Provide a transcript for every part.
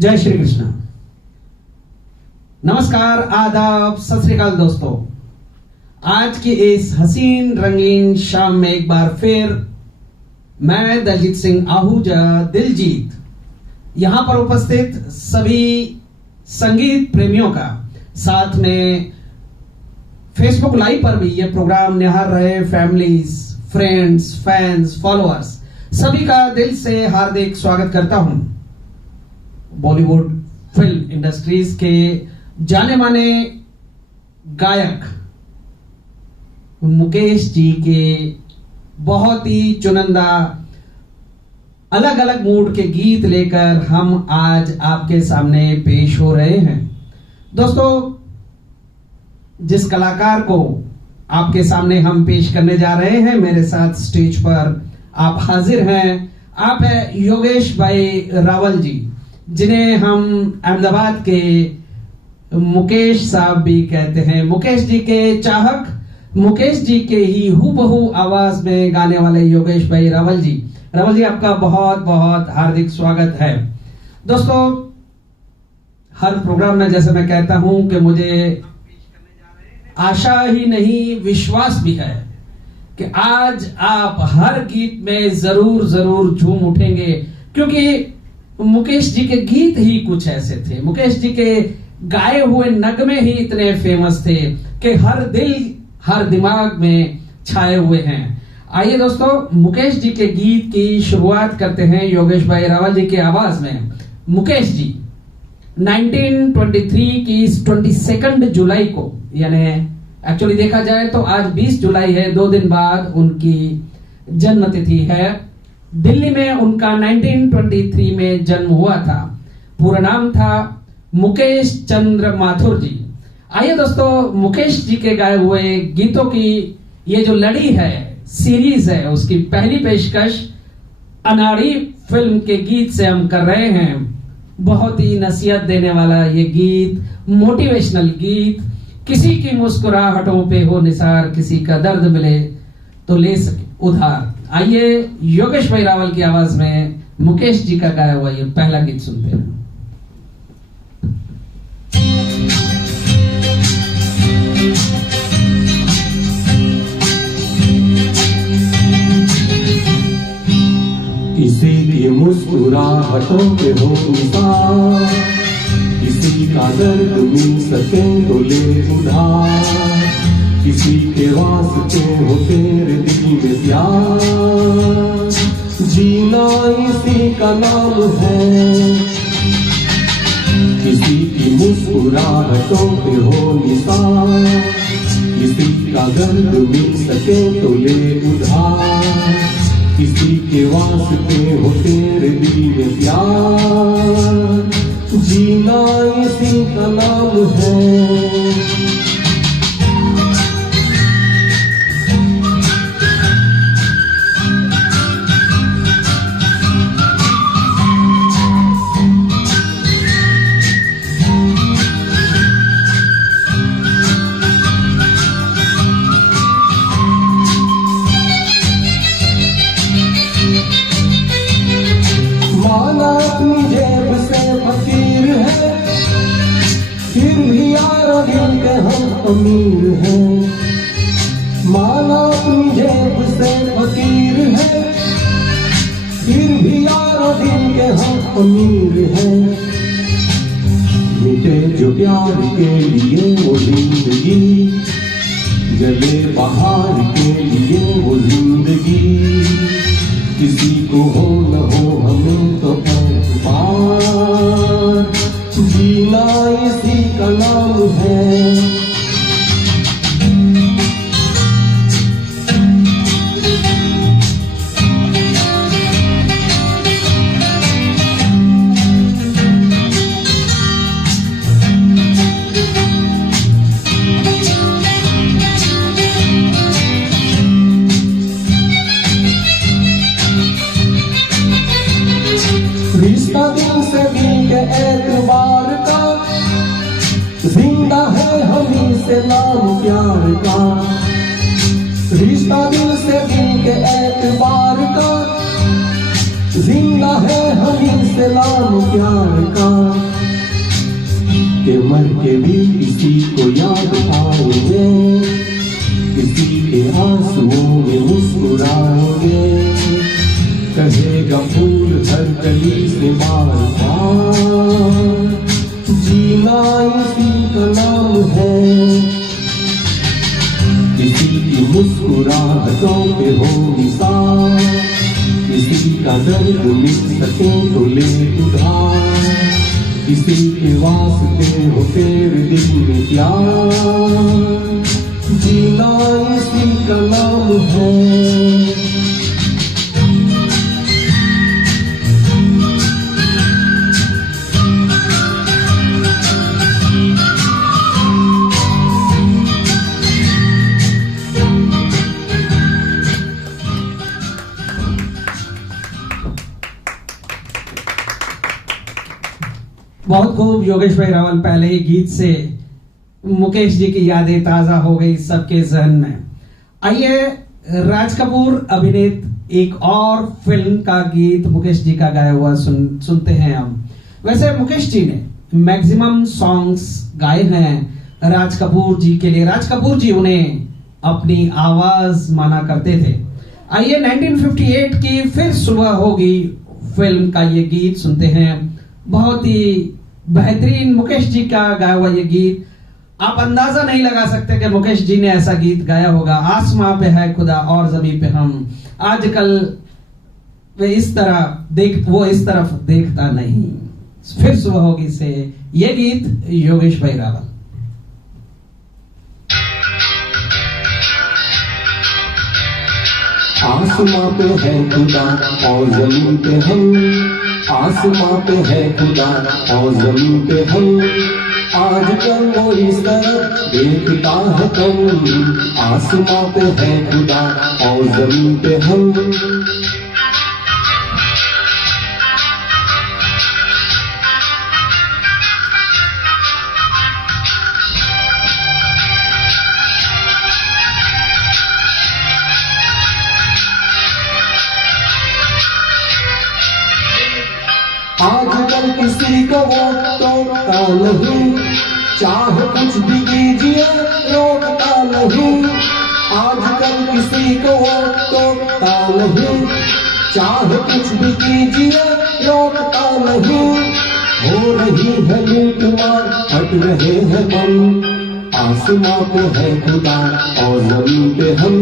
जय श्री कृष्ण। नमस्कार, आदाब, सत श्री अकाल दोस्तों। आज की इस हसीन रंगीन शाम में एक बार फिर मैं दलजीत सिंह आहूजा दिलजीत यहां पर उपस्थित सभी संगीत प्रेमियों का, साथ में फेसबुक लाइव पर भी यह प्रोग्राम निहार रहे फैमिलीज, फ्रेंड्स, फैंस, फॉलोअर्स सभी का दिल से हार्दिक स्वागत करता हूं। बॉलीवुड फिल्म इंडस्ट्रीज के जाने माने गायक मुकेश जी के बहुत ही चुनिंदा अलग अलग मूड के गीत लेकर हम आज आपके सामने पेश हो रहे हैं। दोस्तों, जिस कलाकार को आपके सामने हम पेश करने जा रहे हैं, मेरे साथ स्टेज पर आप हाजिर हैं, आप है योगेश भाई रावल जी, जिन्हें हम अहमदाबाद के मुकेश साहब भी कहते हैं। मुकेश जी के चाहक, मुकेश जी के ही हूबहू आवाज में गाने वाले योगेश भाई रावल जी, आपका बहुत बहुत हार्दिक स्वागत है। दोस्तों, हर प्रोग्राम में जैसे मैं कहता हूं कि मुझे आशा ही नहीं विश्वास भी है कि आज आप हर गीत में जरूर जरूर झूम उठेंगे, क्योंकि मुकेश जी के गीत ही कुछ ऐसे थे, मुकेश जी के गाए हुए नगमे ही इतने फेमस थे कि हर दिल हर दिमाग में छाए हुए हैं। आइए दोस्तों, मुकेश जी के गीत की शुरुआत करते हैं योगेश भाई रावल जी की आवाज में। मुकेश जी 1923 की 22 जुलाई को, यानी एक्चुअली देखा जाए तो आज 20 जुलाई है, 2 दिन बाद उनकी जन्मतिथि है। दिल्ली में उनका 1923 में जन्म हुआ था। पूरा नाम था मुकेश चंद्र माथुर जी। आइए दोस्तों, मुकेश जी के गाए हुए गीतों की ये जो लड़ी है, सीरीज है, उसकी पहली पेशकश अनाड़ी फिल्म के गीत से हम कर रहे हैं। बहुत ही नसीहत देने वाला ये गीत, मोटिवेशनल गीत। किसी की मुस्कुराहटों पे हो निसार, किसी का दर्द मिले तो ले सके उधार। आइए योगेश भाई रावल की आवाज में मुकेश जी का गाया हुआ ये पहला गीत सुनते हैं। किसी की मुस्कुराहटों पे हो निसार, किसी का दर्द मिल सके तो ले उधार, किसी के वास्ते हो तेरे दिल में प्यार, जीना इसी का नाम है। किसी की मुस्कुराहटों पे हो निसार, किसी का दर्द मिल सके तो ले उधार, किसी के वास्ते हो तेरे दिल में प्यार, जीना इसी का नाम है। अमीर है, माना अपनी जेब से फकीर है, फिर भी यारों दिल के हम अमीर हैं। मिटे जो प्यार के लिए वो जिंदगी, जले बहार के लिए वो जिंदगी, किसी को हो न हो हमें तो पार, जीना इसी का नाम है। रिश्ता दिल से दिल के एतबार का, जिंदा है हमी से नाम प्यार का। रिश्ता दिल से दिल के एतबार का, जिंदा है हमी सलाम प्यार का, कि मर के भी किसी को याद पाओगे, किसी के आंसुओं में मुस्कुराओगे। कहेगा फूल हर कली से बार बार, जीना इसी का नाम है। किसी की मुस्कुराहटों पे हो निसार, किसी का दर्द मिट सके तो ले उधार, किसी के वास्ते हो तेरे दिल में प्यार, जीना इसी का नाम है। बहुत खूब योगेश भाई रावल। पहले ही गीत से मुकेश जी की यादें ताजा हो गई सबके जहन में। आइए राज कपूर अभिनीत एक और फिल्म का गीत मुकेश जी का गाया हुआ सुनते हैं हम। वैसे मुकेश जी ने मैक्सिमम सॉन्ग्स गाए हैं राज कपूर जी के लिए। राज कपूर जी उन्हें अपनी आवाज माना करते थे। आइए 1958 की फिर सुबह होगी फिल्म का ये गीत सुनते हैं। बहुत ही बेहतरीन मुकेश जी का गाया हुआ ये गीत। आप अंदाजा नहीं लगा सकते कि मुकेश जी ने ऐसा गीत गाया होगा। आसमां पे है खुदा और जमीन पे हम, आजकल वो इस तरफ देखता नहीं। फिर सुबह होगी से ये गीत योगेश भाई रावल। आसमां पे है खुदा और जमीन पे हम, आसमां पे है खुदा और जमीन पे हम, आजकल वो इस तरफ देखता है कम। आसमां पे है खुदा और जमीन पे हम, आजकल किसी को वो रोकता नहीं, चाहे कुछ भी कीजिए रोकता नहीं। आजकल किसी को वो रोकता नहीं, चाहे कुछ भी कीजिए रोकता नहीं। हो रही है लूटमार, हट रहे हैं बम। आसमां पे है खुदा और जमीन पे हम,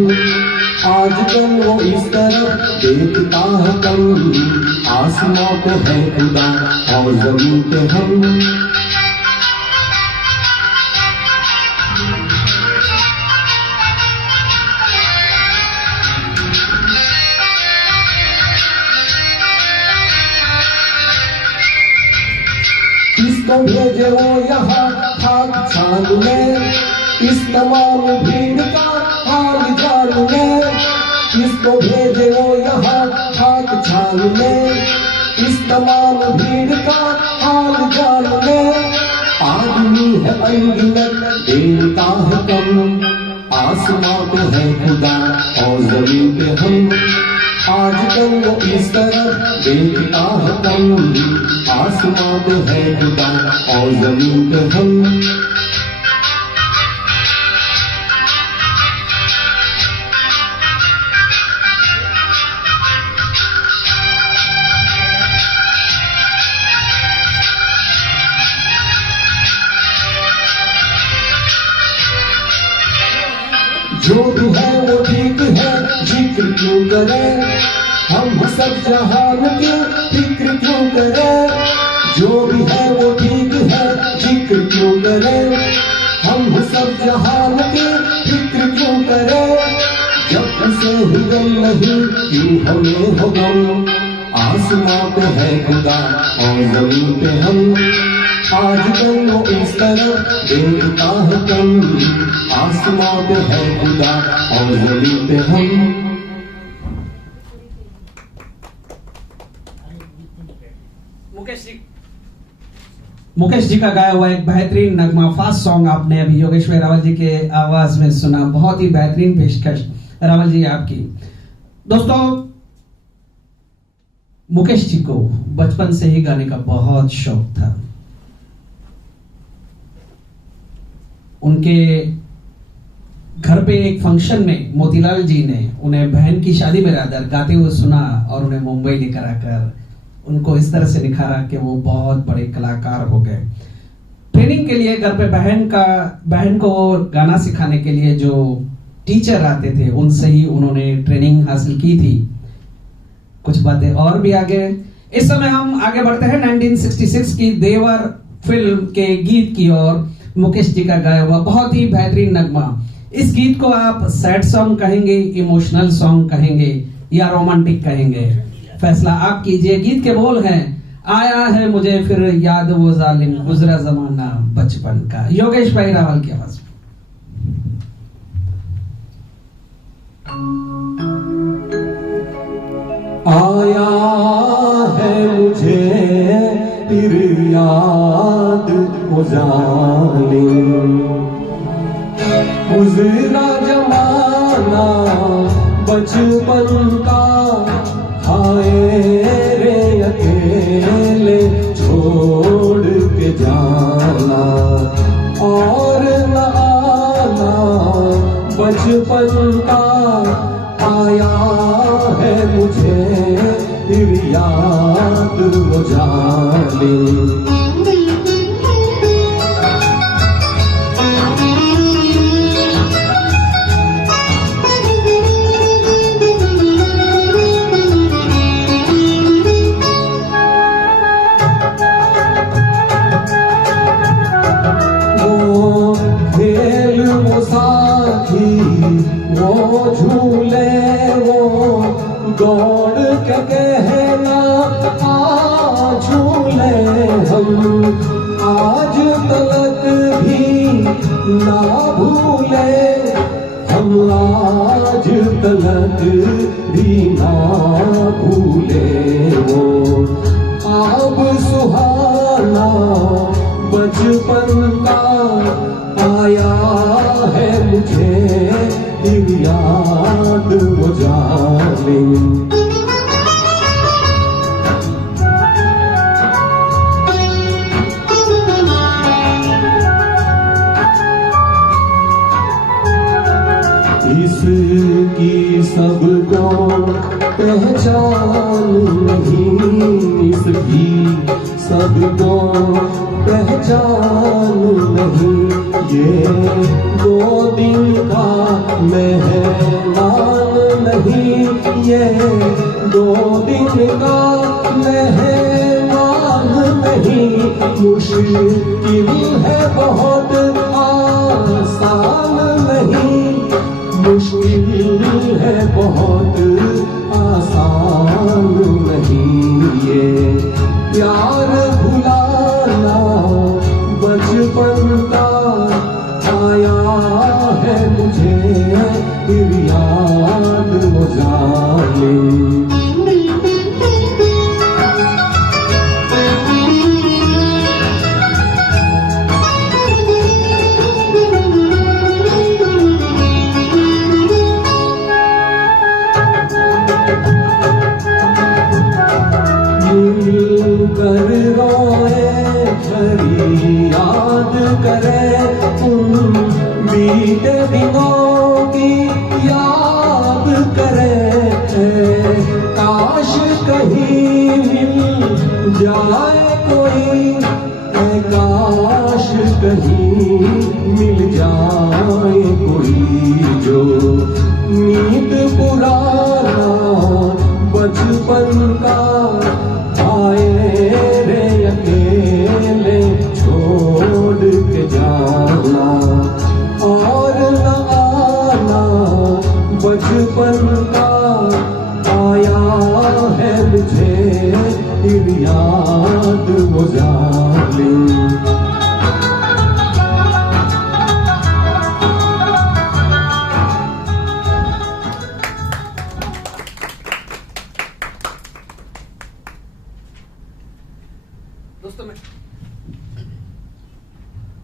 आजकल वो इस तरफ देखता है कम। आसमां पे है खुदा और जमीन पे हम, किसको भेजे वो यहाँ खाक छान में, इस तमाम भीड़ का हाल जानने। किसको भेजे वो यहाँ खाक छान में, इस तमाम भीड़ का हाल जानने। आदमी है अनगिनत, देवता है कम। आसमां पे है खुदा और जमीन पे हम, आजकल वो इस तरफ देखता है कम। आसमां पे है खुदा और जमीन पे हम, जो भी है वो ठीक है, जिक्र क्यों करें हम सब जहान की फिक्र क्यों करें। जो भी है वो ठीक है, जिक्र क्यों करें हम सब जहान की फिक्र क्यों करें। जब उसे ही गम नहीं क्यों हमें हो गम। आसमां पे है खुदा और जमीन पे हम, आजकल वो इस तरफ देखता है कम। आसमां पे है खुदा और जमीन पे हम। मुकेश जी का गाया हुआ एक बेहतरीन नगमा फास्ट सॉन्ग आपने अभी योगेश भाई रावल जी के आवाज में सुना। बहुत ही बेहतरीन पेशकश रावल जी आपकी। दोस्तों मुकेश जी को बचपन से ही गाने का बहुत शौक था। उनके घर पे एक फंक्शन में मोतीलाल जी ने उन्हें बहन की शादी में रादर गाते हुए सुना और उन्हें मुंबई लेकर आकर उनको इस तरह से निखारा कि वो बहुत बड़े कलाकार हो गए। ट्रेनिंग के लिए घर पे बहन को गाना सिखाने के लिए जो टीचर आते थे उनसे ही उन्होंने ट्रेनिंग हासिल की थी। कुछ बातें और भी आगे। इस समय हम आगे बढ़ते हैं 1966 की देवर फिल्म के गीत की ओर। मुकेश जी का गाया हुआ बहुत ही बेहतरीन नगमा। इस गीत को आप सैड सॉन्ग कहेंगे, इमोशनल सॉन्ग कहेंगे या रोमांटिक कहेंगे, फैसला आप कीजिए। गीत के बोल हैं, आया है मुझे फिर याद वो जालिम गुजरा जमाना बचपन का। योगेश भाई रावल की आवाज। आया है मुझे फिर याद वो जालिम गुजरा जमाना बचपन का। हाय रे अकेले छोड़ के जाना और न आना बचपन का। आया है मुझे फिर याद वो जालिम वो झूले वो दौड़ के कहना आ झूले हम आज तलक भी ना भूले। हम आज तलक भी ना भूले वो अब सुहाना बचपन का। आया है मुझे फिर याद वो जालिम इसकी सबको पहचान नहीं, इसकी सबको पहचान नहीं। ये 2 दिन का मेहमान नहीं, ये 2 दिन का मेहमान नहीं। मुश्किल है बहुत आसान नहीं, मुश्किल है बहुत आसान नहीं। ये प्यार भुलाना बचपन का। आया है मुझे फिर याद वो जालिम कर रोए भरी याद करे उन बीते दिनों की याद करे। काश कहीं मिल जाए कोई, काश कहीं मिल जाए कोई जो नींद पुराना बचपन का। आए रे अकेले छोड़ के जाना और न आना बचपन का। आया है मुझे फिर याद वो जालिम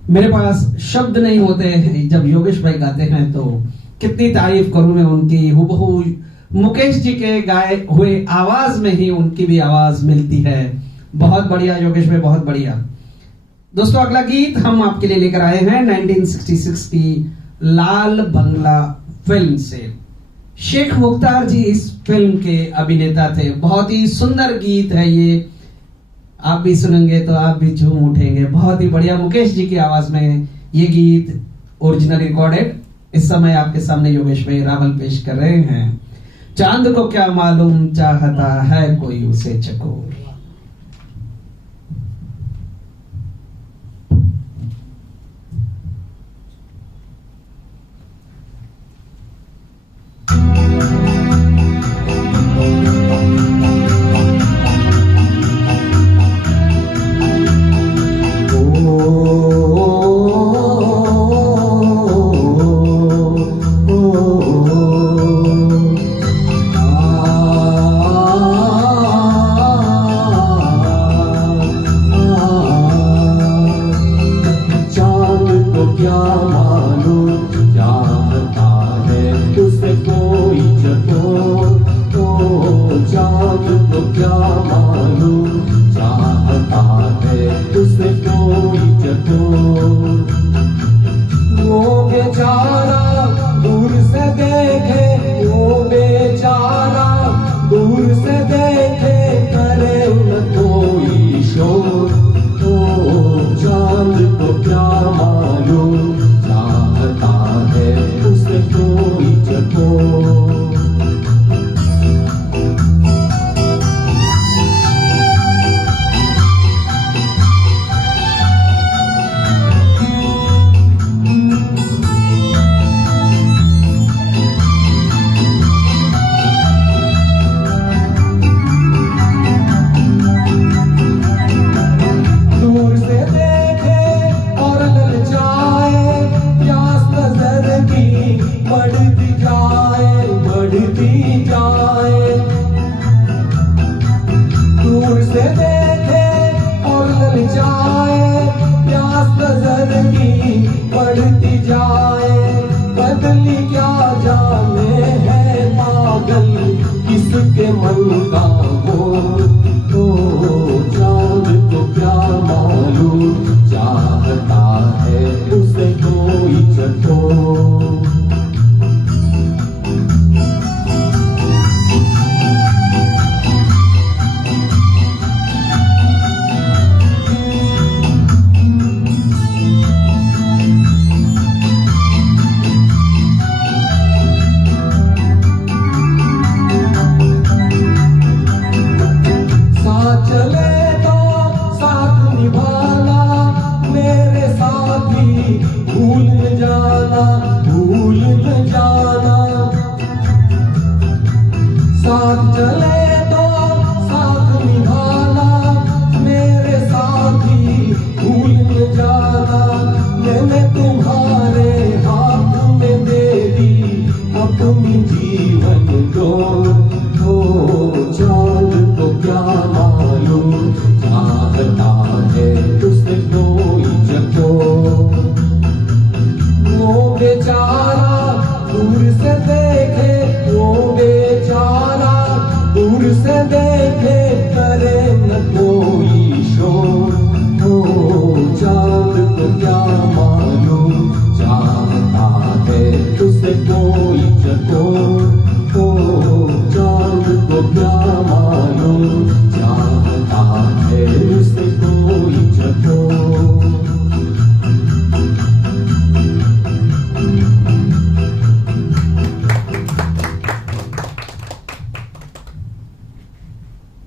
मेरे पास शब्द नहीं होते जब योगेश भाई गाते हैं तो कितनी तारीफ करूं मैं उनकी। हुबहू मुकेश जी के गाए हुए आवाज में ही उनकी भी आवाज मिलती है। बहुत बढ़िया योगेश भाई, बहुत बढ़िया। दोस्तों अगला गीत हम आपके लिए लेकर आए हैं 1966 की लाल बंगला फिल्म से। शेख मुख्तार जी इस फिल्म के अभिनेता थे। बहुत ही सुंदर गीत है ये, आप भी सुनेंगे तो आप भी झूम उठेंगे। बहुत ही बढ़िया मुकेश जी की आवाज में ये गीत ओरिजिनल रिकॉर्डेड। इस समय आपके सामने योगेश भाई रावल पेश कर रहे हैं। चांद को क्या मालूम चाहता है कोई उसे चकोर।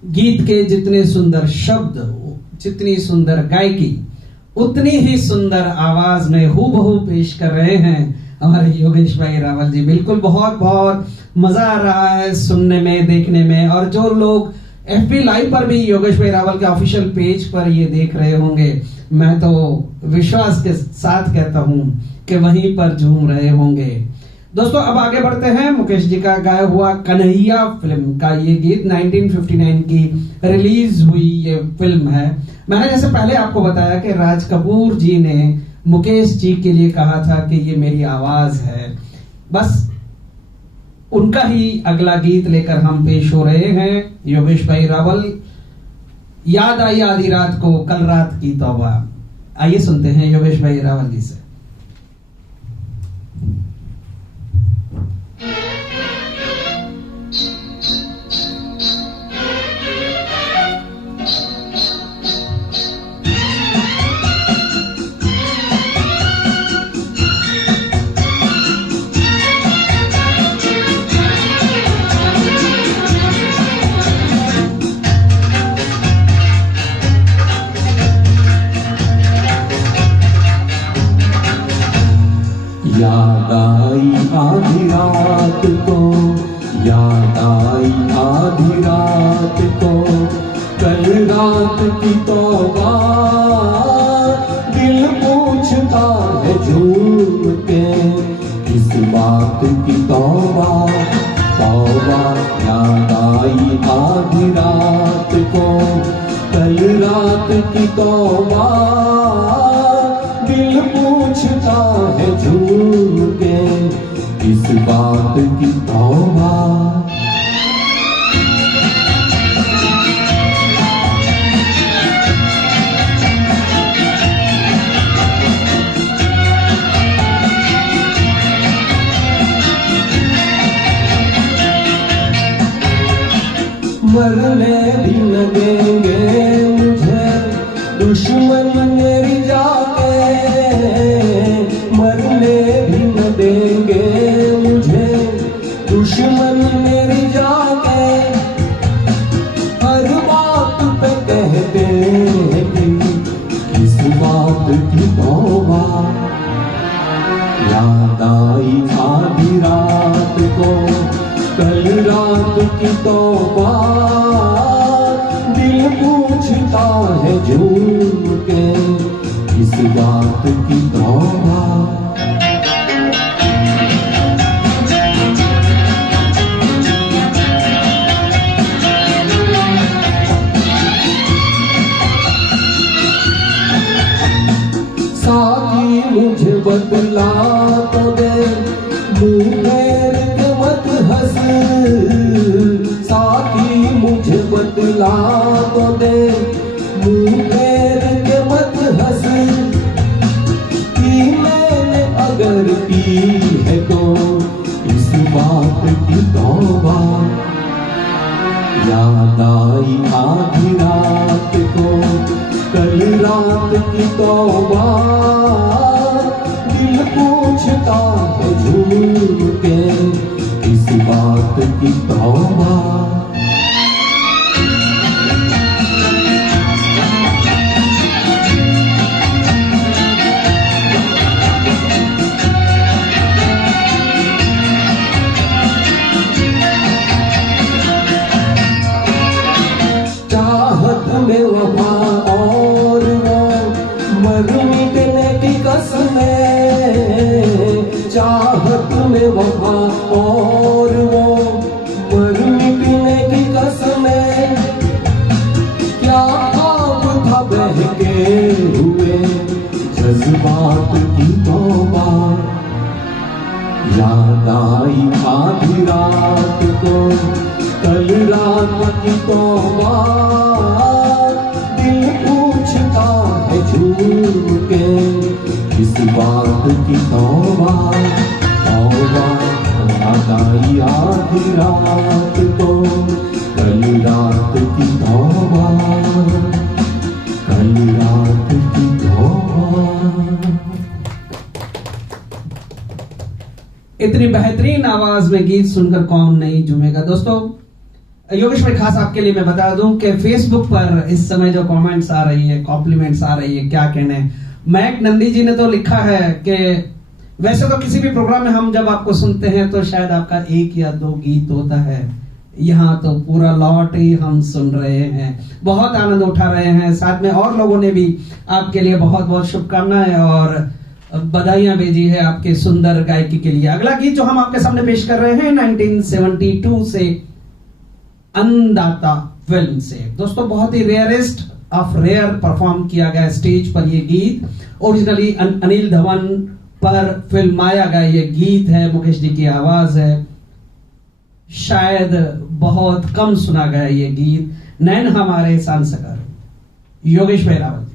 गीत के जितने सुंदर शब्द, जितनी सुंदर गायकी, उतनी ही सुंदर आवाज में हूबहू पेश कर रहे हैं हमारे योगेश भाई रावल जी। बिल्कुल बहुत बहुत मजा आ रहा है सुनने में, देखने में। और जो लोग FB लाइव पर भी योगेश भाई रावल के ऑफिशियल पेज पर ये देख रहे होंगे, मैं तो विश्वास के साथ कहता हूं कि वहीं पर झूम रहे होंगे। दोस्तों अब आगे बढ़ते हैं। मुकेश जी का गाया हुआ कन्हैया फिल्म का ये गीत 1959 की रिलीज हुई ये फिल्म है। मैंने जैसे पहले आपको बताया कि राज कपूर जी ने मुकेश जी के लिए कहा था कि ये मेरी आवाज है। बस उनका ही अगला गीत लेकर हम पेश हो रहे हैं। योगेश भाई रावल, याद आई आधी रात को कल रात की तौबा। आइए सुनते हैं योगेश भाई रावल जी से। याद आई आधी रात को, याद आई आधी रात को, कल रात की तौबा। दिल पूछता है झूम के, किस बात की तौबा तौबा। याद आई आधी रात को, कल रात की तौबा। दिल पूछता है झूम के, इस बात की तौबा। मरने भी न देंगे मुझे दुश्मन मेरी जाके, मरने भी न देंगे मुझे दुश्मन मेरी जाके। हर बात पे कहते हैं कि किस बात की तौबा। याद आई आधी रात को, कल रात की तौबा। दिल पूछता है झूम के, इस बात की तौबा। साथी मुझे बदला तो दे, मुंह फेर के मत हंस। साथी मुझे बदला तो दे, मुंह फेर के मत हंस। कि मैंने अगर की है तो इस बात की तौबा। याद आई आधी रात को, कल रात की तौबा। दिल पूछता है झूम के, इस बात की तौबा। चाहत में वफा और वो मर मिटने की कसमें। चाहत में वफा और वो मर मिटने की कसमें। क्या ख्वाब था बहके हुए जज्बात की तौबा। याद आई आधी रात को, कल रात की तौबा। दिल पूछता है झूम के, इस बात की तौबा तौबा। याद आई आधी रात को, कल रात की तौबा, कल रात की तौबा। इतनी बेहतरीन आवाज में गीत सुनकर कौन नहीं झूमेगा। दोस्तों, योगेश भाई, खास आपके लिए मैं बता दूं कि फेसबुक पर इस समय जो कमेंट्स आ रही है, कॉम्प्लीमेंट्स आ रही है, क्या कहने। मैक नंदी जी ने तो लिखा है कि वैसे तो किसी भी प्रोग्राम में हम जब आपको सुनते हैं तो शायद आपका एक या दो गीत होता है, यहाँ तो पूरा लॉट ही हम सुन रहे हैं, बहुत आनंद उठा रहे हैं। साथ में और लोगों ने भी आपके लिए बहुत बहुत शुभकामनाएं और बधाइयां भेजी है आपके सुंदर गायकी के लिए। अगला गीत जो हम आपके सामने पेश कर रहे हैं 1972 से अन्नदाता फिल्म से। दोस्तों, बहुत ही रेयरेस्ट ऑफ रेयर परफॉर्म किया गया स्टेज पर ये गीत। ओरिजिनली अनिल धवन पर फिल्माया गया ये गीत है, मुकेश जी की आवाज है। शायद बहुत कम सुना गया ये गीत, नैन हमारे सांसकर, योगेश भाई रावल।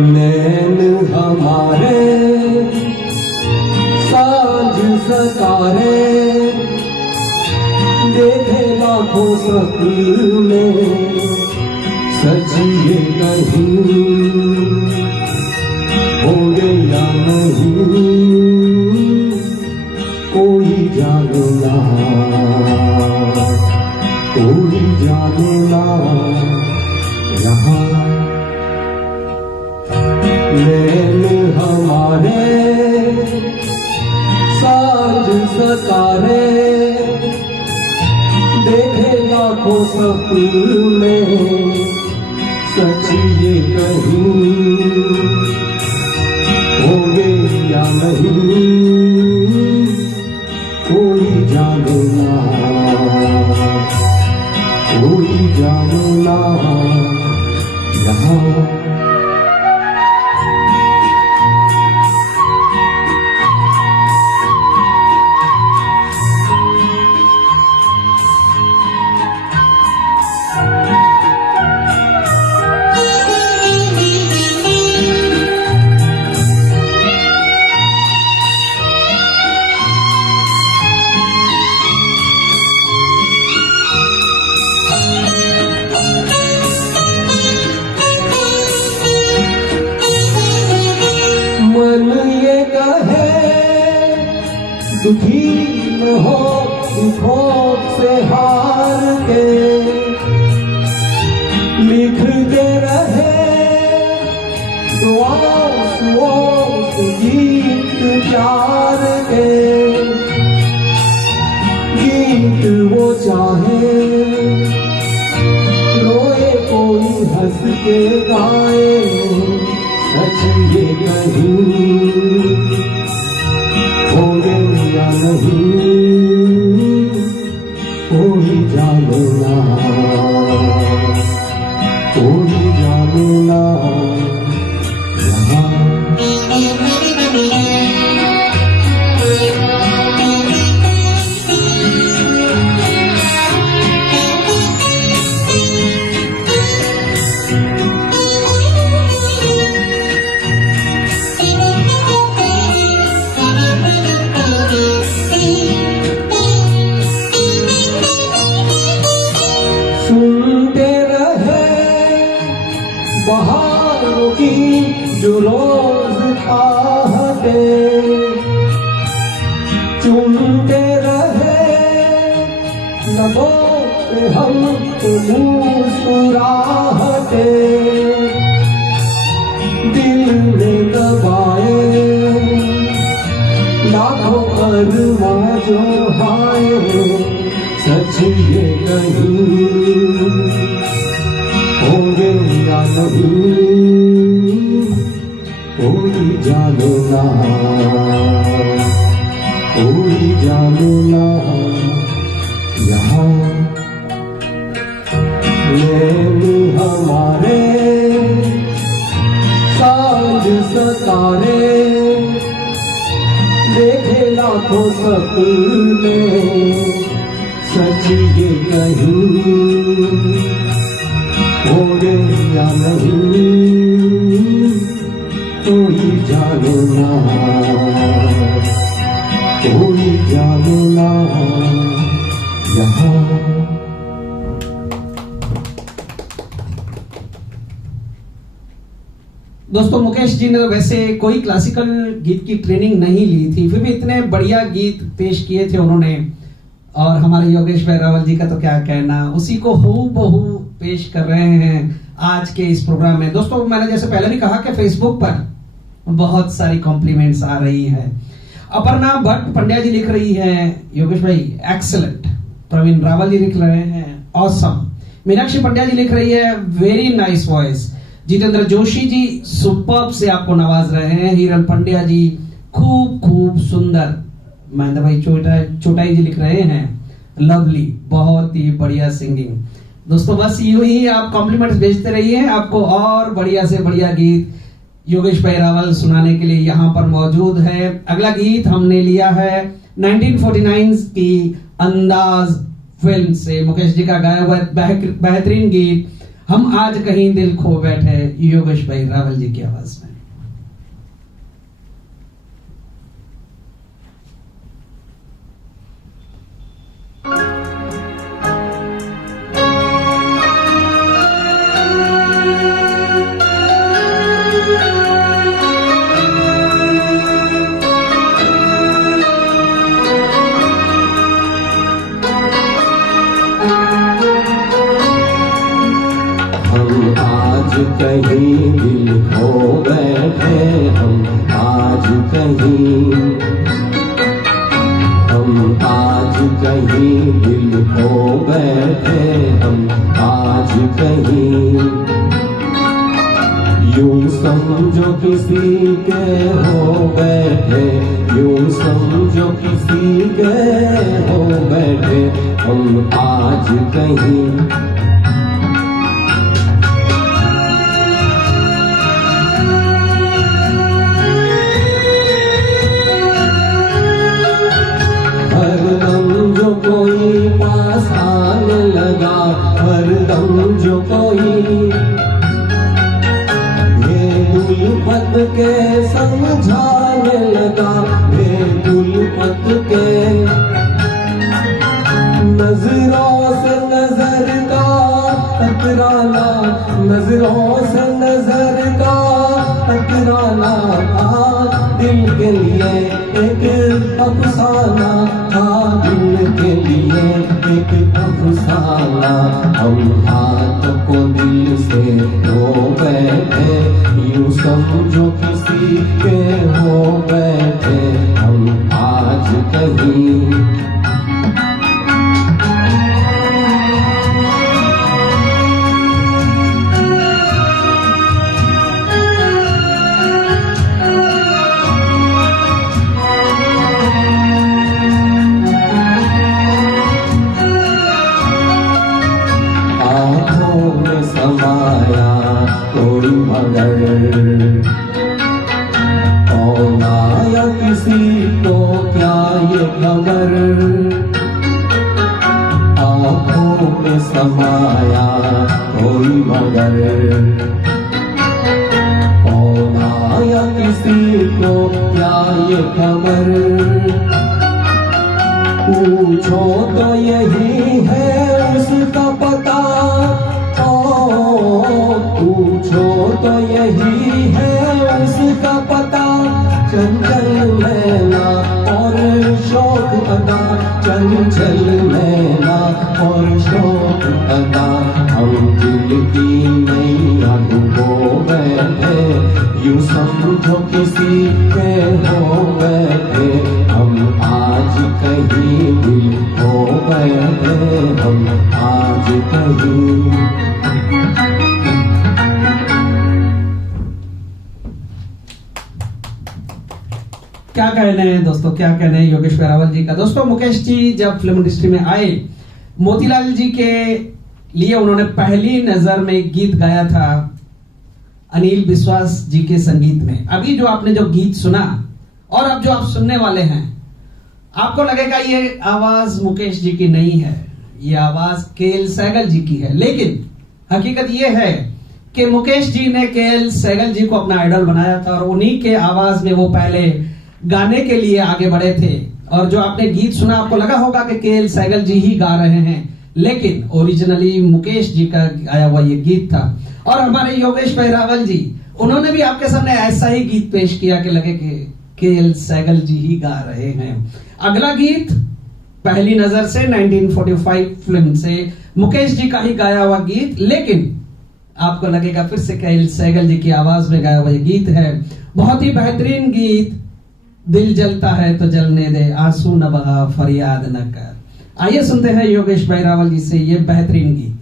नैन हमारे साँझ सतारे, देखे लाखों सपने, सच ये कहीं होंगे या नहीं, कोई जाने ना, कोई जाने ना। यहाँ नैन हमारे साँझ सतारे, देखे लाखों सपने, सच ये कहीं होंगे या नहीं, कोई जाने ना, कोई जाने ना। यहाँ दुखी न हो दुखों से हार के, लिखते रहे दुआओं गीत प्यार के, गीत वो चाहे रोए कोई हंस के गाए, सच ये कहीं होंगे या नहीं, कोई जाने ना, कोई जाने ना। यहाँ सुनते रहे बहारों की जो रोज आहते, चुनते रहे लबों पे हम मुस्कुराहते, दिल में दबाए लाखों अरमां जो हाय, सच ये कहीं होंगे या नहीं, कोई जाने ना, कोई जाने ना। यहाँ नैन हमारे साँझ सतारे, देखे लाखों सपने, सच ये कहीं होंगे या नहीं, कोई जाने ना, कोई जाने ना। यहाँ दोस्तों, मुकेश जी ने वैसे कोई क्लासिकल गीत की ट्रेनिंग नहीं ली थी, फिर भी इतने बढ़िया गीत पेश किए थे उन्होंने। और हमारे योगेश भाई रावल जी का तो क्या कहना, उसी को हूबहू पेश कर रहे हैं आज के इस प्रोग्राम में। दोस्तों मैंने जैसे पहले भी कहा कि फेसबुक पर बहुत सारी कॉम्प्लीमेंट्स आ रही है। अपर्णा भट्ट पंड्या जी लिख रही है, योगेश भाई एक्सीलेंट। प्रवीण रावल जी लिख रहे हैं ऑसम। मीनाक्षी पंड्या जी लिख रही है very nice voice. Jitendra Joshi ji superb से आपको नवाज रहे हैं। हिरल पंड्या जी खूब खूब सुंदर। महेंद्र भाई चोटाई जी लिख रहे हैं लवली, बहुत ही बढ़िया सिंगिंग। दोस्तों बस यूं ही आप कॉम्प्लीमेंट्स भेजते रहिए, आपको और बढ़िया से बढ़िया गीत योगेश भाई रावल सुनाने के लिए यहाँ पर मौजूद है। अगला गीत हमने लिया है 1949 की अंदाज फिल्म से मुकेश जी का गाया हुआ बेहतरीन गीत हम आज कहीं दिल खो बैठे, योगेश भाई रावल जी की आवाज में। कहीं दिल खो बैठे हम आज कहीं, हम आज कहीं दिल खो बैठे हम आज कहीं। यूं समझो किसी के हो बैठे, यूं समझो किसी के हो बैठे हम आज कहीं। जो कोई पास आने लगा, हरदम जो कोई ये उल्फत के समझाने लगा, ये उल्फत के नजरों से नजर का टकराना, नजरों से नजर का टकराना था दिल के लिए एक अफसाना, था दिल के लिए एक अफसाना। हम हाथ को दिल से धो बैठे, यूं समझो किसी के हो बैठे हम आज कहीं। समाया कोई मगर कौन आया किसी को क्या ये खबर, आँखों में समाया कोई मगर कौन आया किसी को क्या ये खबर। पूछो तो यही है उसका पता, पूछो तो यही है उसका पता। चंचल नैना और शौक अदा, चंचल नैना और शौक अदा। हम दिल की नैया डुबो बैठे, यूं समझो किसी के हो बैठे हम आज कहीं दिल खो बैठे हम आज कहीं। क्या कहने हैं दोस्तों, क्या कहने हैं योगेश भाई रावल जी का। दोस्तों मुकेश जी जब फिल्म इंडस्ट्री में आए, मोतीलाल जी के लिए उन्होंने पहली नजर में एक गीत गाया था अनिल विश्वास जी के संगीत में। अभी जो आपने जो गीत सुना और अब जो आप सुनने वाले हैं, आपको लगेगा ये आवाज मुकेश जी की नहीं है, ये आवाज केएल सहगल जी की है। लेकिन हकीकत ये है कि मुकेश जी ने केएल सहगल जी को अपना आइडल बनाया था और उन्हीं के आवाज में वो पहले गाने के लिए आगे बढ़े थे। और जो आपने गीत सुना आपको लगा होगा कि केएल सहगल जी ही गा रहे हैं, लेकिन ओरिजिनली मुकेश जी का गाया हुआ ये गीत था। और हमारे योगेश भाई रावल जी, उन्होंने भी आपके सामने ऐसा ही गीत पेश किया कि लगे कि केएल सहगल जी ही गा रहे हैं। अगला गीत पहली नजर से 1945 फिल्म से मुकेश जी का ही गाया हुआ गीत, लेकिन आपको लगेगा फिर से कैल सहगल जी की आवाज में गाया हुआ ये गीत है। बहुत ही बेहतरीन गीत, दिल जलता है तो जलने दे, आंसू न बहा फरियाद न कर। आइए सुनते हैं योगेश भाई रावल जी से ये बेहतरीन गीत।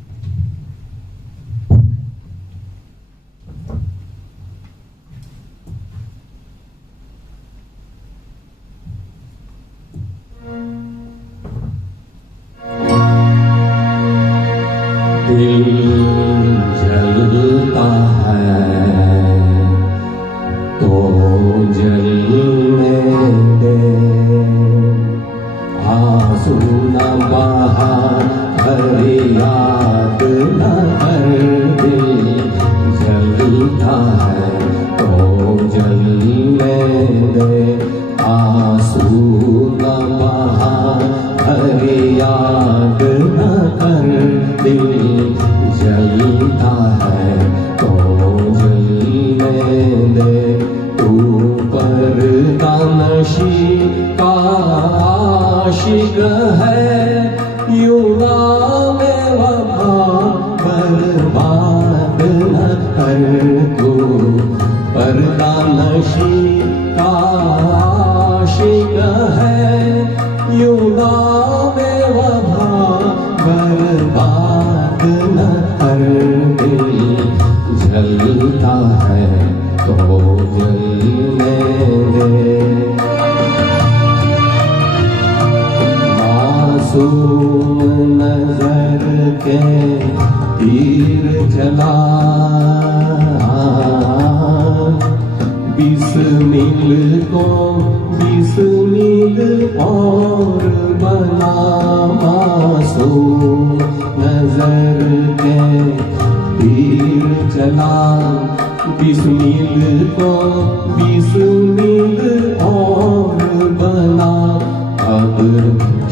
दिल जलता है तो जलने दे, आंसू न बहा फरियाद न कर। दिल जलता है तो जलने दे, आंसू न बहा फरियाद न कर। दिल जलता है तो जलने दे, तू पर्दा नशी का आशिक है, यूं नाम वफा बर्बाद न कर। तू पर्दा नशी का आशिक है, यूं नाम वफा बर्बाद न कर। दिल जलता है तो जलने दे, मासूम नजर के तीर चला, बिस्मिल को बिस्मिल और बना। मासूम नजर के तीर चला, बिस्मिल को बिस्मिल और बना। अब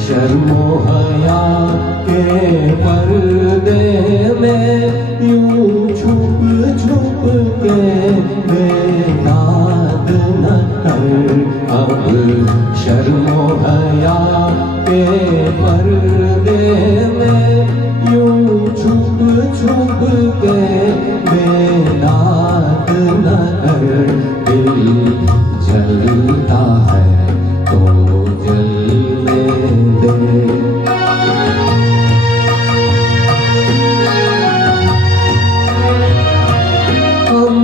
शर्मो हया के पर्दे में यूं छुप छुप के बेयाद न कर। अब शर्मो हया के पर्दे में यूं छुप छुप के बेयाद न कर। दिल जलता है तो जलने दे। हम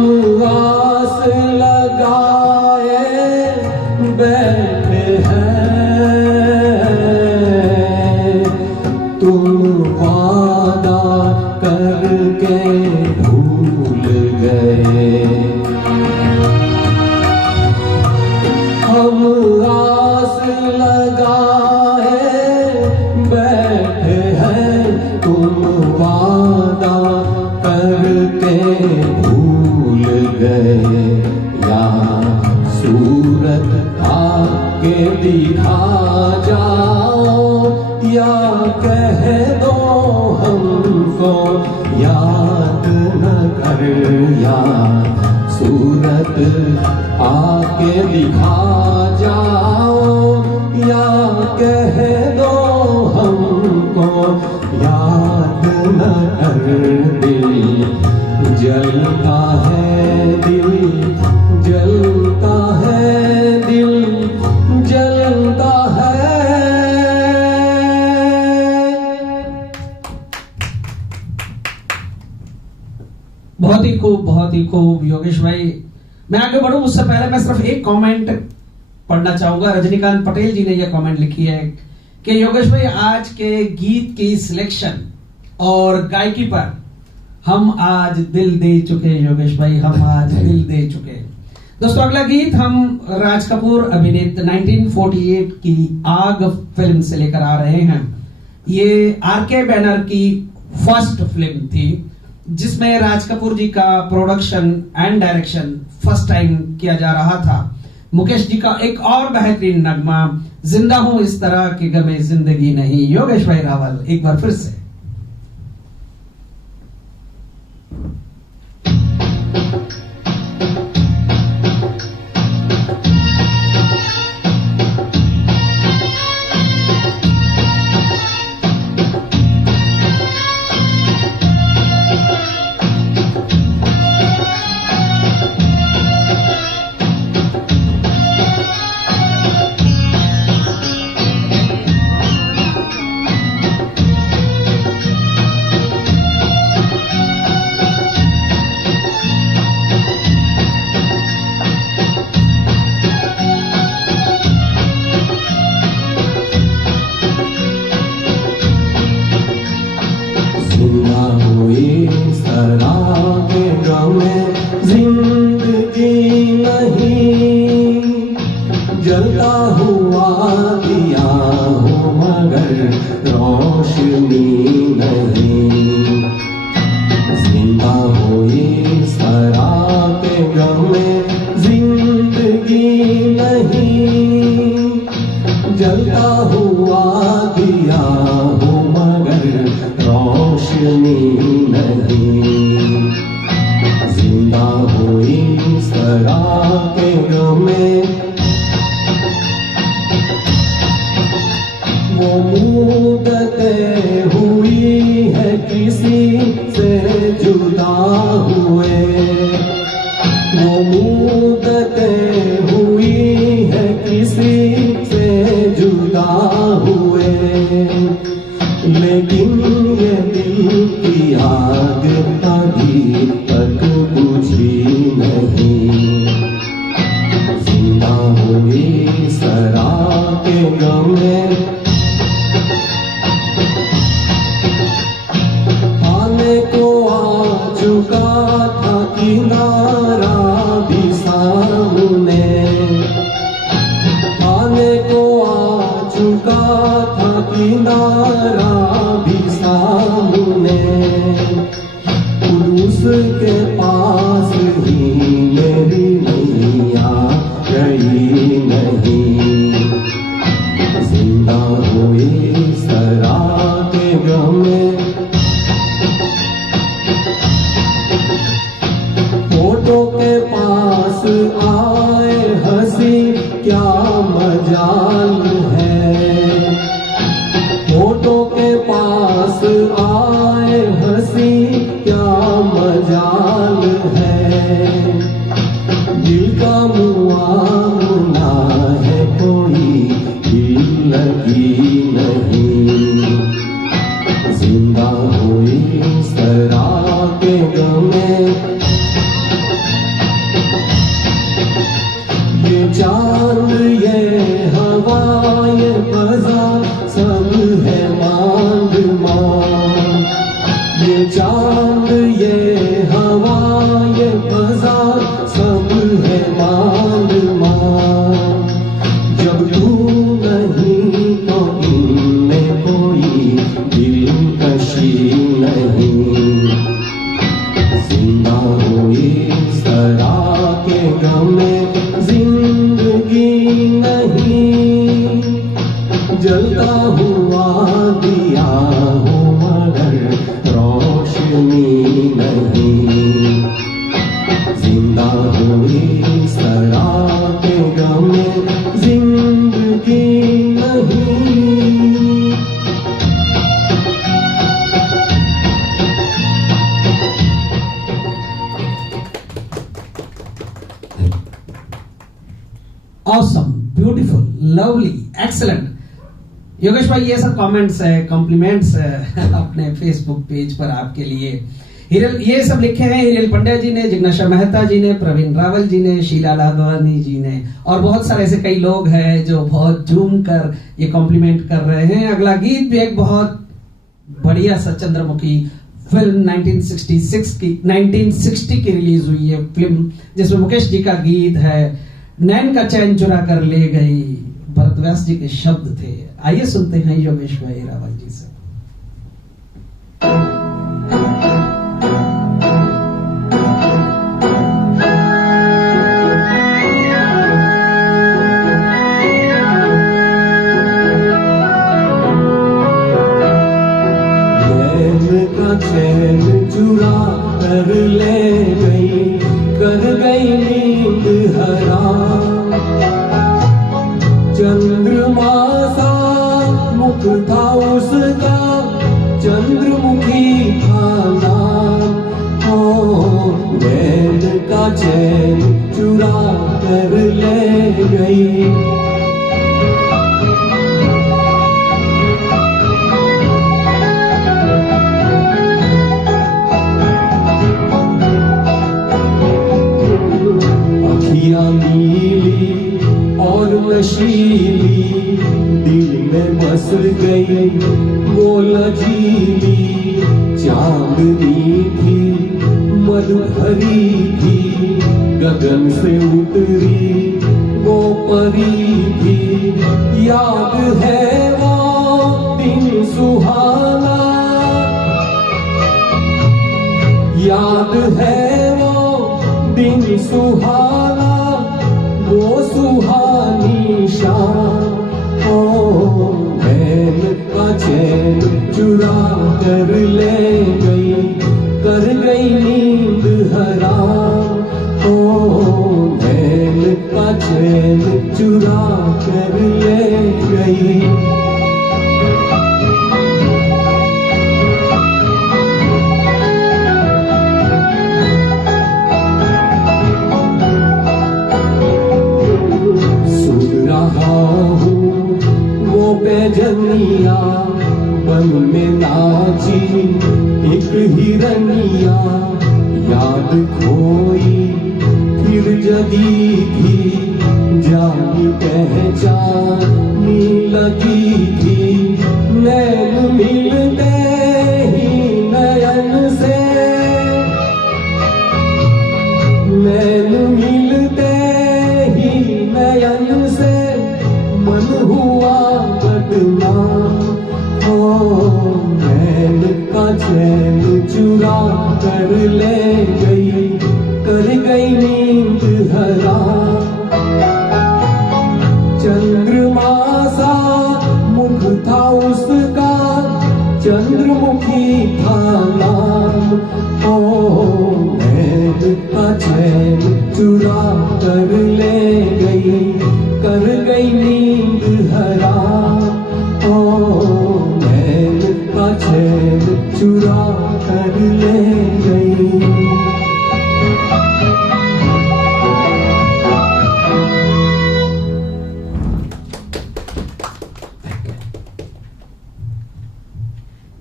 आस लगाए बैठे हैं, तुम वादा करके भूल गए। हम आस लगाए बैठे हैं, तुम वादा करके भूल गए। या सूरत आके दिखा जाओ, या कह दो हमको याद न कर। या सूरत आके दिखा जाओ, या कह दो हमको याद न कर। दिल जलता है, दिल जलता है, दिल जलता है। बहुत ही खूब, बहुत ही खूब योगेश भाई। मैं आगे बढ़ूं उससे पहले मैं सिर्फ एक कमेंट पढ़ना चाहूंगा। रजनीकांत पटेल जी ने यह कमेंट लिखी है कि योगेश भाई आज के गीत की सिलेक्शन और गायकी पर हम आज दिल दे चुके। योगेश भाई हम आज दिल दे चुके। दोस्तों अगला गीत हम राज कपूर अभिनीत 1948 की आग फिल्म से लेकर आ रहे हैं। ये आरके बैनर की फर्स्ट फिल्म थी जिसमें राज कपूर जी का production and direction first time किया जा रहा था। मुकेश जी का एक और बेहतरीन नगमा, जिंदा हूं इस तरह की गमे जिंदगी नहीं। योगेश भाई रावल एक बार फिर से। जलता हुआ दिया हो मगर रोशनी नहीं, जिंदा हो इस तरह के गम में जिंदगी नहीं। जलता हुआ दिया हो मगर रोशनी नहीं, जिंदा हो इस तरह के गम में। वो मुद्दतें हुई है किसी से जुदा हुए, वो मुद्दतें हुई है किसी से जुदा हुए, लेकिन ये दिल की आग अभी तक बुझी नहीं। जिंदा हुई सरा के गम में, आने को आ चुका था किनारा भी सामने, आने को आ चुका था किनारा भी सामने। उस के पास ही मेरी नैया गई नहीं। जिंदा हुई सरा के गम में, फोटो के पास आए हंसी क्या मजाल है, फोटो के पास आए हंसी क्या मजाल है। दिल का मुआमला है कोई दिल लगी नहीं। जिंदा हुई सरा के गम में, ये चांद ये हवा ये फजा सब है मांग मांग। ये चांद ये हवा ये फजा सब है मांग मांग। जब तू नहीं तो इनमें कोई दिलकशी नहीं। जिंदा हुई सरा के गम में जिंदगी नहीं। जलता हुआ दिया हो मगर रोशनी नहीं। जिंदा हुई सरा के गम में जिंदगी नहीं। Awesome, beautiful, lovely, excellent. Yogesh भाई, ये सब कमेंट्स है, कॉम्प्लीमेंट्स है अपने फेसबुक पेज पर आपके लिए। हिरल ये सब लिखे हैं हिरल पंड्या जी ने, जिग्नेश मेहता जी ने, प्रवीण रावल जी ने, शीला लादवानी जी ने, और बहुत सारे ऐसे कई लोग हैं जो बहुत झूम कर ये कॉम्प्लीमेंट कर रहे हैं। अगला गीत भी एक बहुत बढ़िया सा चंद्रमुखी फिल्म 1960 की रिलीज हुई है फिल्म, जिसमें मुकेश जी का गीत है नैन का चैन चुरा कर ले गई, भरतव्यास जी के शब्द थे। आइए सुनते हैं योगेश भाई रावल जी से। नैन का चैन चुरा कर ले गई, कर गई नींद हराम। चंद्रमा सा मुख था उसका, चंद्रमुखी था नाम। ओ नैन का चैन चुरा कर ले गई। अखियां नीली और नशीली, दिल में बस गई वो लजीली। चांदनी थी मधु भरी थी, गगन से उतरी वो परी भी याद है वो दिन सुहाना, याद है वो दिन सुहाना, वो सुहानी शाम। ओ नैन का चैन चुरा कर ले गई, कर गई नींद हराम। ओ नैन का चैन चुरा कर ले गई। बेजनिया बन में नाची एक हिरनिया, याद खोई फिर जगी थी, जानी पहचानी लगी थी। नैन मिलते ही नयन से, नैन मिलते ही नयन से, मन हुआ बदनाम। ओ नैन का चैन चुरा कर ले गई, कर गई नींद हराम। चंद्रमा सा मुख था उसका, चंद्रमुखी था नाम। ओ नैन का चैन चुरा कर ले गई, कर गई नींद हराम। ओ नैन का चैन चुरा कर ले गई।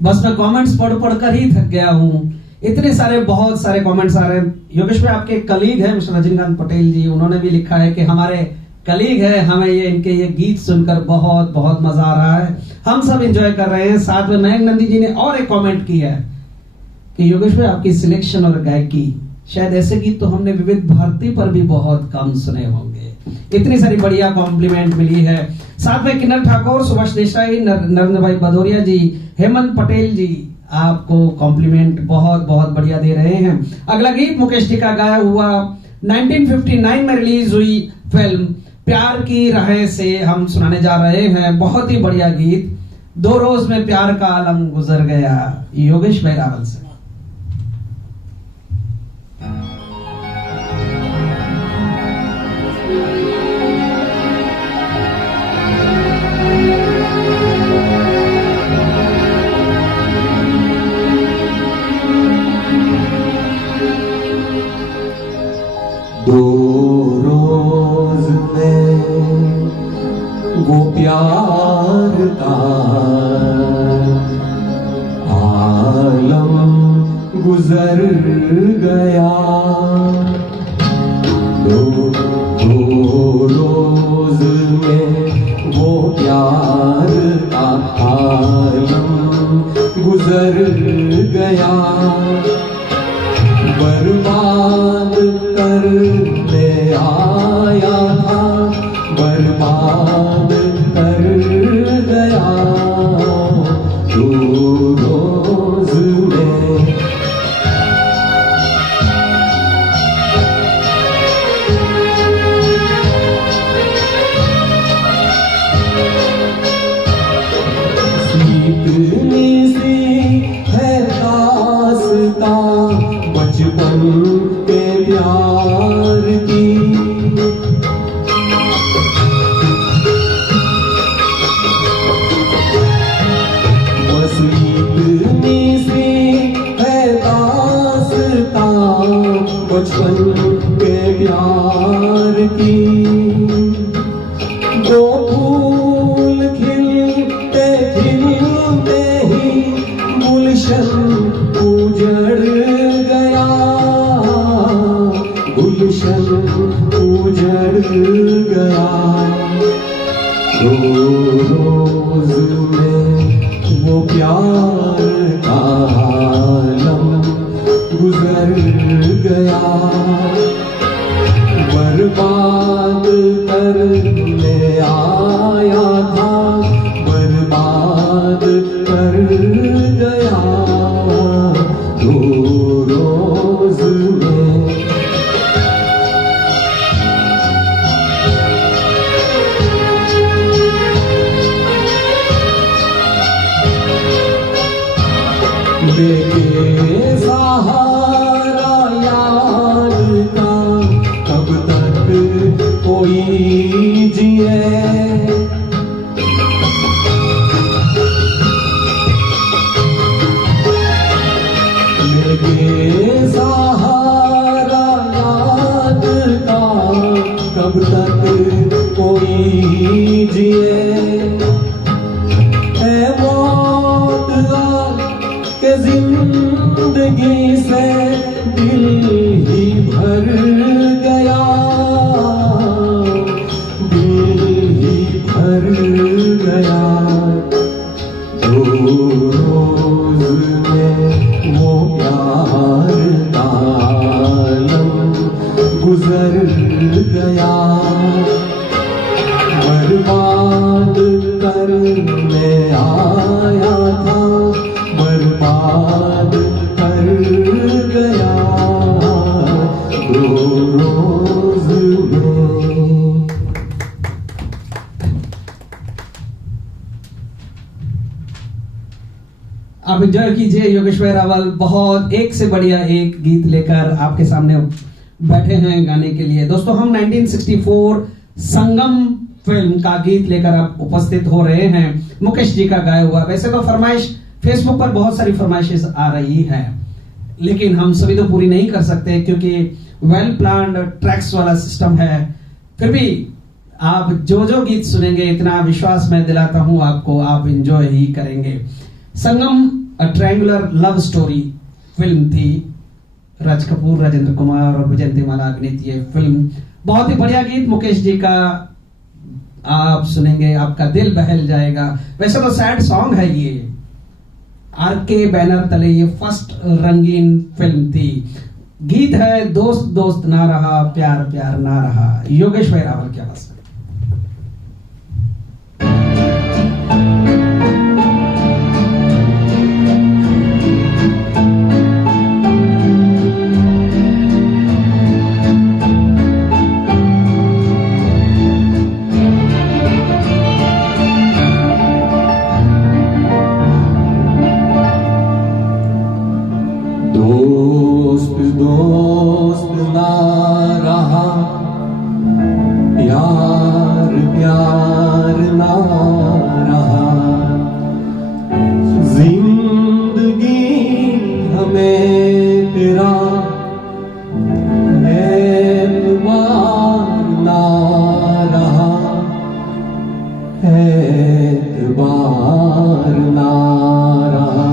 बस मैं कमेंट्स पढ़ कर ही थक गया हूँ। इतने सारे बहुत सारे कमेंट्स आ रहे हैं। योगेश भाई आपके कलीग है मिस्टर रजनीकांत पटेल जी, उन्होंने भी लिखा है कि हमारे कलीग है, हमें ये इनके ये गीत सुनकर बहुत बहुत मजा आ रहा है, हम सब एंजॉय कर रहे हैं। साथ में मयंक नंदी जी ने और एक कमेंट किया है कि योगेश भाई आपकी सिलेक्शन और गायकी, शायद ऐसे गीत तो हमने विविध भारती पर भी बहुत कम सुने होंगे। इतनी सारी बढ़िया कॉम्प्लीमेंट मिली है। साथ में किन्नर ठाकुर, सुभाष देसाई, नरेंद्र भाई भदौरिया जी, हेमंत पटेल जी आपको कॉम्प्लीमेंट बहुत बहुत बढ़िया दे रहे हैं। अगला गीत मुकेश जी का गाया हुआ 1959 में रिलीज हुई फिल्म प्यार की राहें से हम सुनाने जा रहे हैं। बहुत ही बढ़िया गीत, 2 रोज में प्यार का आलम गुजर गया, योगेश भाई रावल से। वो प्यार का आलम गुजर गया, दो रोज में वो प्यार का आलम गुजर गया। बर्बाद करने आया था, बर्बाद कर गया 2 रोज में। सीतनी सी है दास्तां बचपन के प्यार की, बचपन के प्यार की। 2 फूल खिलते खिलते ही गुलशन उजड़ गया, गुलशन उजड़ गया। 2 रोज में वो प्यार का आलम गुजर गया, बर्बाद कर लेके सहारा यार का कब तक कोई जिए। लेके सहारा यार का कब तक कोई जिए। है मौत के जिंदगी से दिल ही भर गया, दिल ही भर गया। दो रोज में वो प्यार का लम गुजर गया। बर्बाद करने आया था, बर्बाद कर गया दो रोज में। आप एंजॉय कीजिए। योगेश्वर रावल बहुत एक से बढ़िया एक गीत लेकर आपके सामने बैठे हैं गाने के लिए। दोस्तों हम 1964 संगम फिल्म का गीत लेकर आप उपस्थित हो रहे हैं, मुकेश जी का गाया हुआ। वैसे तो फरमाइश फेसबुक पर बहुत सारी फरमाइशें आ रही है, लेकिन हम सभी तो पूरी नहीं कर सकते क्योंकि वेल प्लान्ड ट्रैक्स वाला सिस्टम है। फिर भी आप जो जो गीत सुनेंगे, इतना विश्वास मैं दिलाता हूं आपको, आप एंजॉय ही करेंगे। संगम ट्रायंगुलर लव स्टोरी फिल्म थी। राज कपूर, राजेंद्र कुमार और विजयंतीमाला अभिनीत ये फिल्म। बहुत ही बढ़िया गीत मुकेश जी का आप सुनेंगे, आपका दिल बहल जाएगा। वैसे तो सैड सॉन्ग है ये। आरके बैनर तले ये फर्स्ट रंगीन फिल्म थी। गीत है दोस्त दोस्त ना रहा, प्यार प्यार ना रहा। योगेश्वर रावल की आवाज में। दोस्त दोस्त ना रहा, प्यार प्यार ना रहा। जिंदगी हमें तेरा एतबार ना रहा, एतबार ना रहा।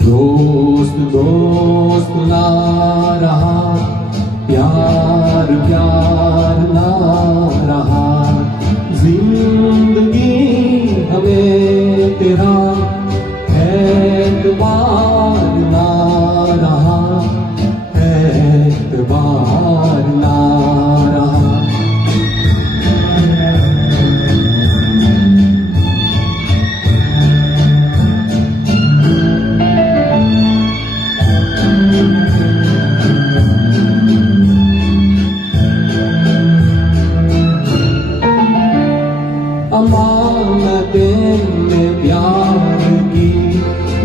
दोस्त दोस्त ना रहा, प्यार प्यार ना रहा। जिंदगी हमें तेरा एतबार ना रहा, एतबार ना रहा। अमानतें में प्यार की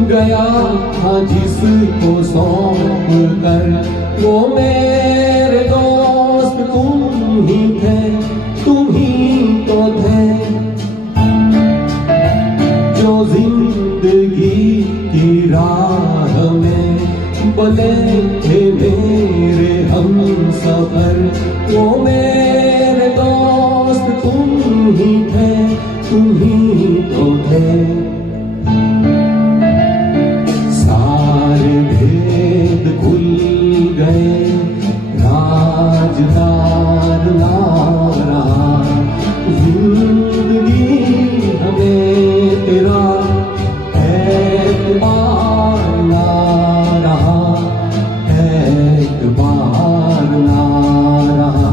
गया था जिसको सौंप कर, वो मेरे दोस्त तुम ही थे, तुम ही तो थे। जो जिंदगी की राह में बने थे मेरे हम सफर, वो मेरे दोस्त तुम ही थे, तुम ही तो थे। सारे भेद खुल गए, राजदार ना रहा। जिंदगी हमें तेरा एतबार ना रहा, एतबार ना रहा।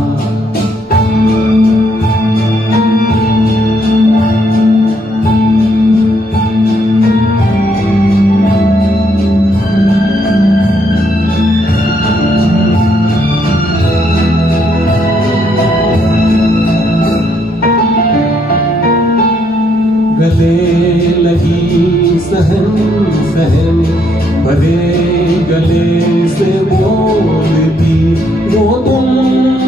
सहन सहन भरे गले से बोलती, वो तुम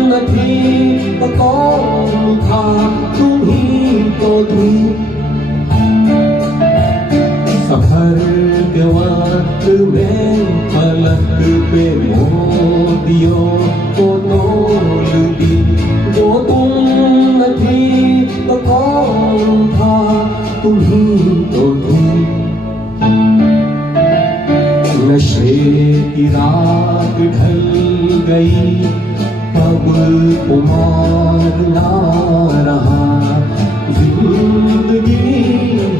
न थी तो कौन था, तुम ही तो थी। सफर के वक्त में पलक पे मोतियों को तोल दी, वो तुम न थी तो कौन था, तुम ही तो थी। नशे की रात ढल गई, अब खुमार ना रहा, जिंदगी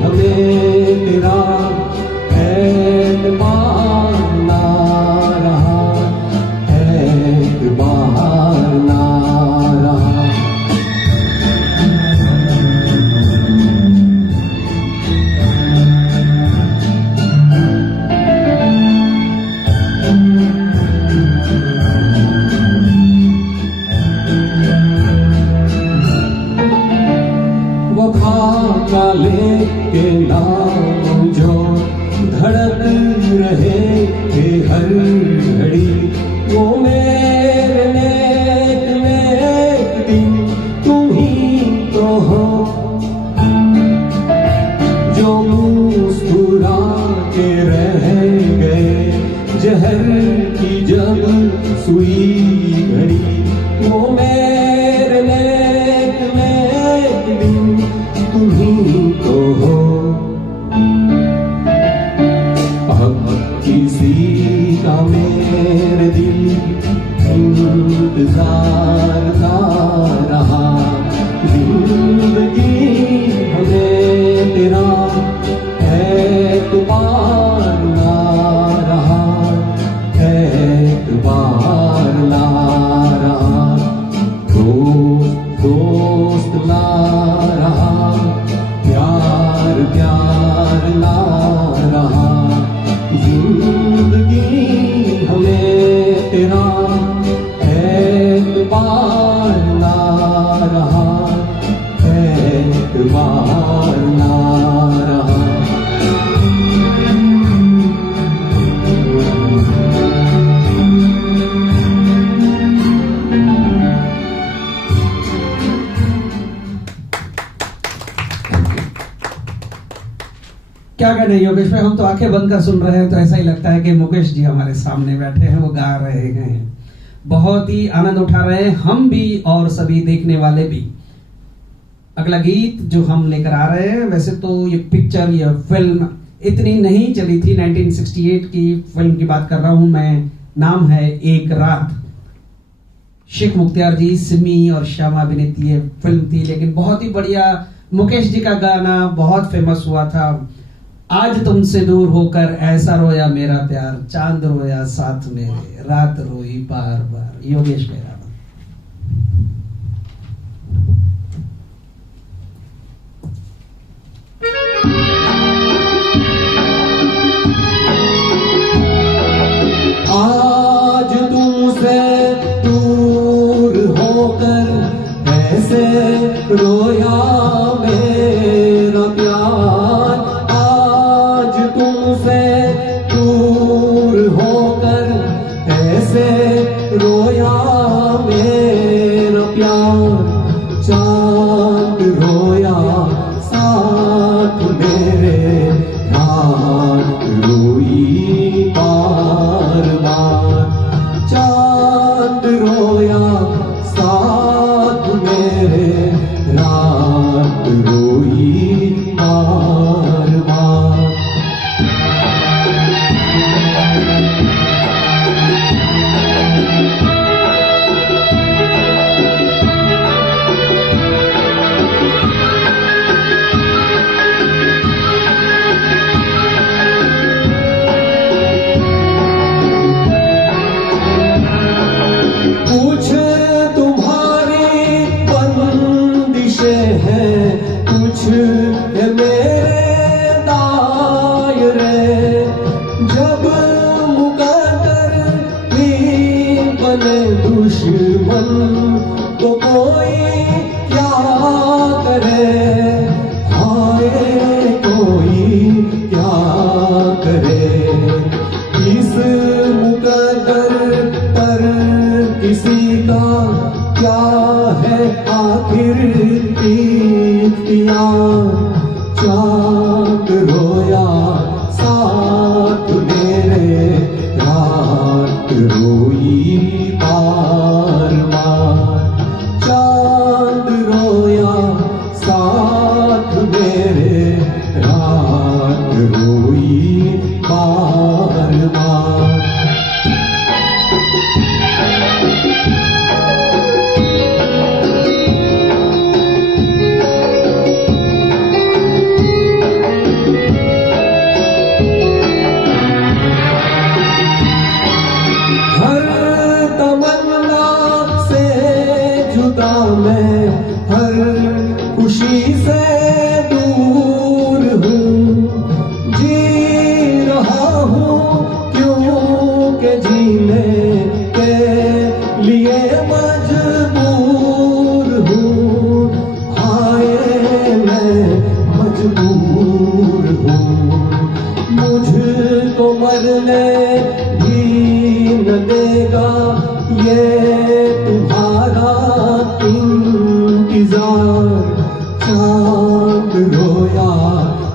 हमें तेरा एतबार ना रहा, एतबार ना रहा। काले के नाम जो धड़क रहे थे हर घड़ी, वो मेरे नेक में एक दिन तुम ही तो हो, जो मुस्कुरा के रह गए जहर की जब सुई घड़ी, वो मेरे नेक में एक दिन तुम ही तो हो। अब किसी का मेरे दिल इंतजार ना रहा, जिंदगी हमें तेरा एतबार ना रहा, एतबार ना रहा। दोस्त दोस्त ना रहा, प्यार प्यार ना रहा, जिंदगी हमें तेरा एतबार ना रहा, एतबार ना रहा। क्या कहने योगेश भाई, हम तो आंखें बंद कर सुन रहे हैं तो ऐसा ही लगता है कि मुकेश जी हमारे सामने बैठे हैं, वो गा रहे हैं, बहुत ही आनंद उठा रहे हैं, हम भी और सभी देखने वाले भी। अगला गीत जो हम लेकर आ रहे हैं, वैसे तो ये पिक्चर, ये फिल्म इतनी नहीं चली थी, 1968 की फिल्म की बात कर रहा हूं मैं, नाम है एक रात। शेख मुख्तियार जी, सिमी और श्यामा अभिनीत ये फिल्म थी, लेकिन बहुत ही बढ़िया मुकेश जी का गाना बहुत फेमस हुआ था। आज तुमसे दूर होकर ऐसा रोया मेरा प्यार, चांद रोया साथ मेरे, रात रोई बार बार। योगेश मेरा आज तुमसे दूर होकर ऐसे रोया मेरा प्यार, आज तुमसे दूर होकर ऐसे रोया मेरा प्यार, चांद रोया साथ मेरे, रात रोई बार बार, चांद रोया साथ मेरे, रात रोई बार बार। कुछ तुम्हारी बंदिशें हैं, कुछ है मेरे दायरे, जब मुकद्दर भी बने दुश्मन तो कोई क्या करे, हाय कोई क्या प्रीत किया, चांद रोया साथ मेरे, रात रोई बार बार। चांद रोया साथ मेरे, रात रोई बार बार। हर तमन्ना से जुदा मैं, हर खुशी से दूर हूँ। जी रहा हूँ क्योंकि जीने के लिए मजबूर हूँ। हाय मैं मजबूर हूँ, मुझको मरने भी न देगा ये तुम्हारा इंतजार। चांद रोया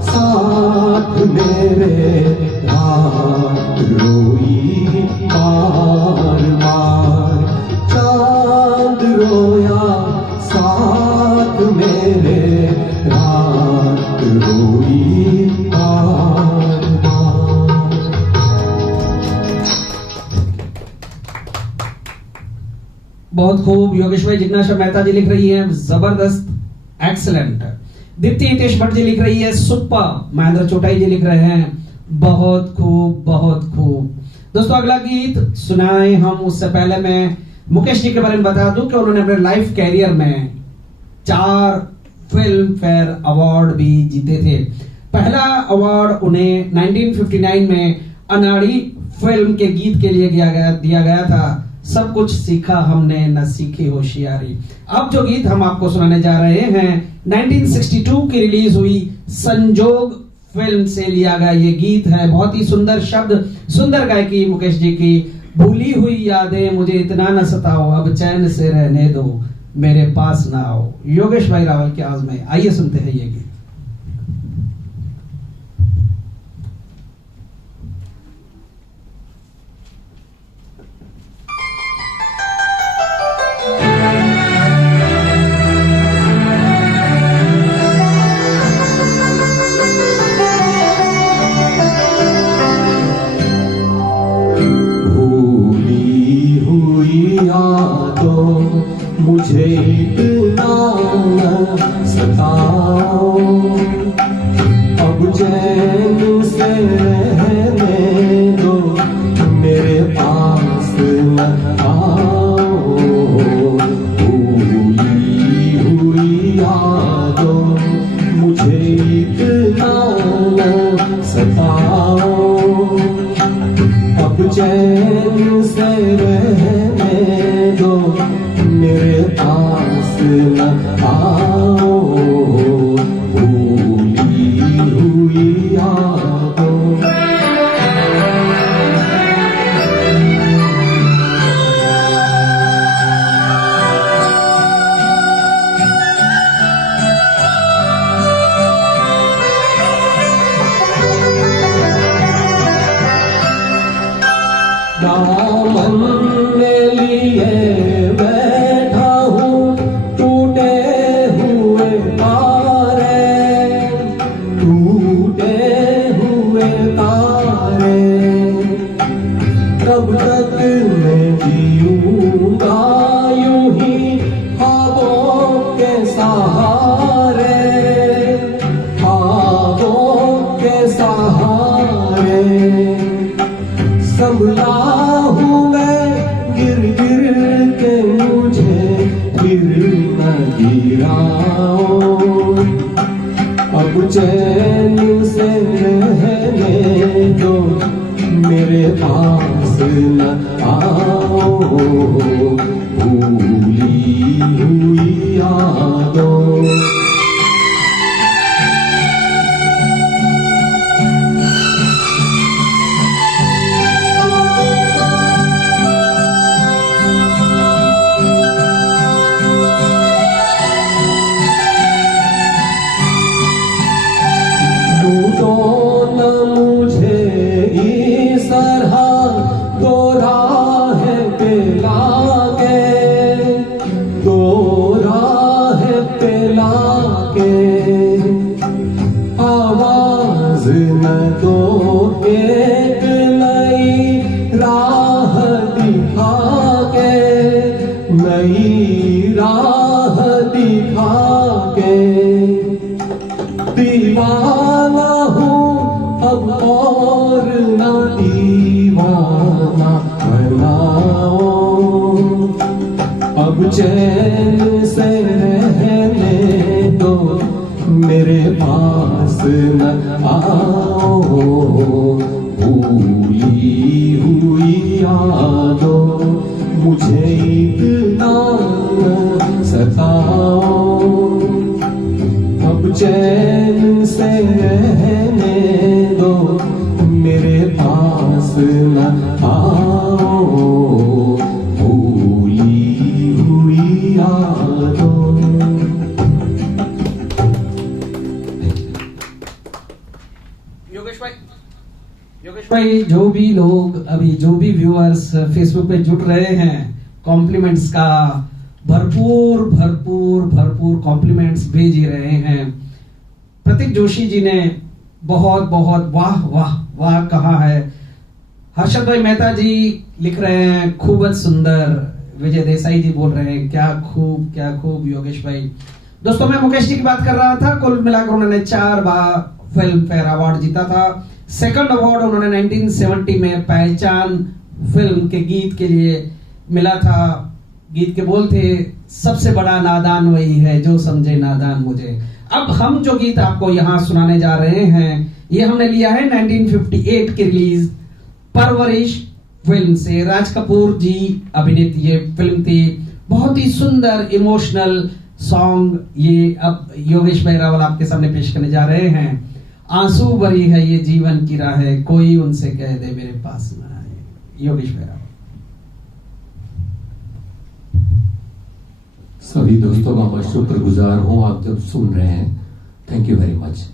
साथ मेरे, रात रोई बार बार। चांद रोया साथ मेरे, रात रोई बार बार। बहुत खूब। योगेश्वरी जिज्ञासा मेहता जी लिख रही है जबरदस्त, एक्सलेंट। दीप्ति हितेश भट्ट जी लिख रही है सुपर। महेंद्र चोटाई जी लिख रहे हैं बहुत खूब, बहुत खूब। दोस्तों अगला गीत सुनाए हम, उससे पहले मैं मुकेश जी के बारे में बता दूं कि उन्होंने अपने लाइफ कैरियर में 4 फिल्म फेयर अवार्ड भी जीते थे। पहला अवार्ड उन्हें 1959 में अनाड़ी फिल्म के गीत के लिए दिया गया था, सब कुछ सीखा हमने न सीखी होशियारी। अब जो गीत हम आपको सुनाने जा रहे हैं 1962 की रिलीज हुई संजोग फिल्म से लिया गया ये गीत है। बहुत ही सुंदर शब्द, सुंदर गायकी मुकेश जी की। भूली हुई यादें मुझे इतना न सताओ, अब चैन से रहने दो, मेरे पास ना आओ। योगेश भाई रावल की आवाज में आइए सुनते हैं ये गीत। मुझे इतना न सताओ, अब चैन से रहने दो, मेरे पास न आओ। भूली हुई यादों मुझे इतना न सताओ, अब चैन से रहने दो, मेरे पास न आओ। भूली हुई यादों दामन में लिए बैठा हूँ, टूटे हुए तारे, टूटे हुए तारे। कब तक मैं जीऊंगा यूं ही ख्वाबों के सहारे, ख्वाबों के सहारे। संभला हूँ मैं गिर गिर के, मुझे फिर न गिराओ। अब चैन से रहने दो, मेरे पास न आओ। भूली हुई यादों ना बनाओ, अब चैन से रहने दो, मेरे पास न आओ। भूली हुई यादों मुझे इतना न सताओ, अब चैन से रहने दो, मेरे पास न आओ। भूली हुई यादों। योगेश भाई, जो भी लोग अभी, जो भी व्यूअर्स फेसबुक पे जुड़ रहे हैं, कॉम्प्लीमेंट्स का भरपूर भरपूर भरपूर कॉम्प्लीमेंट्स भेज ही रहे हैं। प्रतीक जोशी जी ने बहुत बहुत वाह वाह वाह कहा है। हर्षद भाई मेहता जी लिख रहे हैं खूब सुंदर। विजय देसाई जी बोल रहे हैं क्या खूब योगेश भाई। दोस्तों, मैं मुकेश जी की बात कर रहा था। कुल मिलाकर उन्होंने 4 बार फिल्म फेयर अवार्ड जीता था। सेकंड अवार्ड उन्होंने 1970 में पहचान फिल्म के गीत के लिए मिला था। गीत के बोल थे, सबसे बड़ा नादान वही है जो समझे नादान मुझे। अब हम जो गीत आपको यहाँ सुनाने जा रहे हैं, ये हमने लिया है 1958 की रिलीज परवरिश फिल्म से। राज कपूर जी अभिनीत ये फिल्म थी। बहुत ही सुंदर इमोशनल सॉन्ग ये अब योगेश भाई रावल आपके सामने पेश करने जा रहे हैं। आंसू भरी है ये जीवन की राहें, कोई उनसे कह दे मेरे पास ना आए। योगेश भाई रावल। सभी दोस्तों का मैं शुक्रगुजार हूं, आप जब सुन रहे हैं। Thank you very much.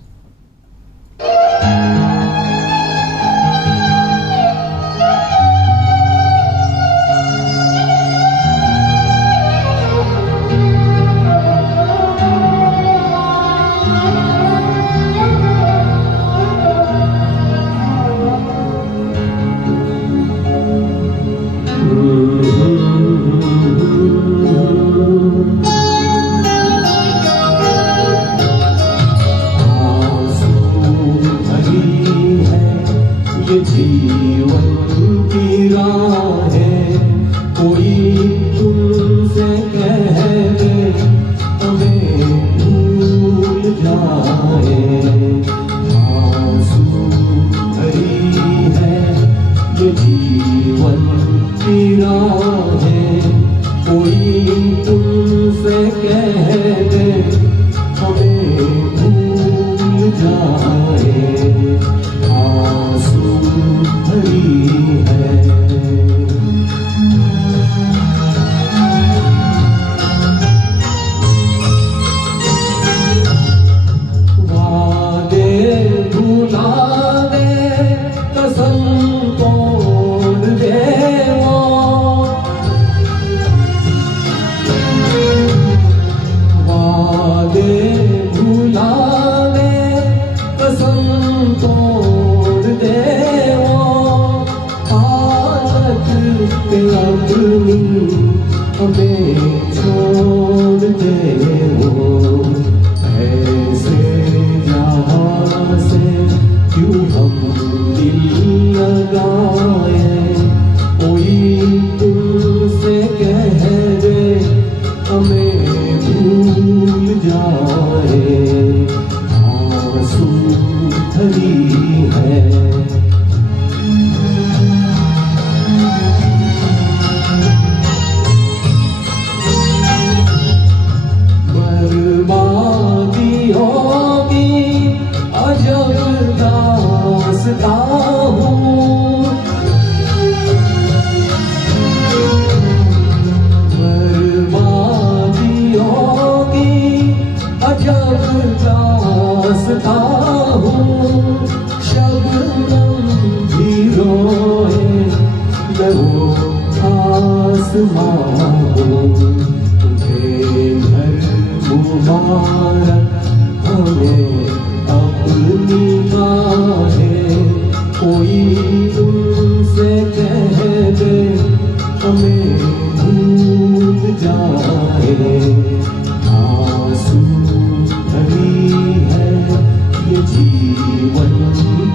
जीवन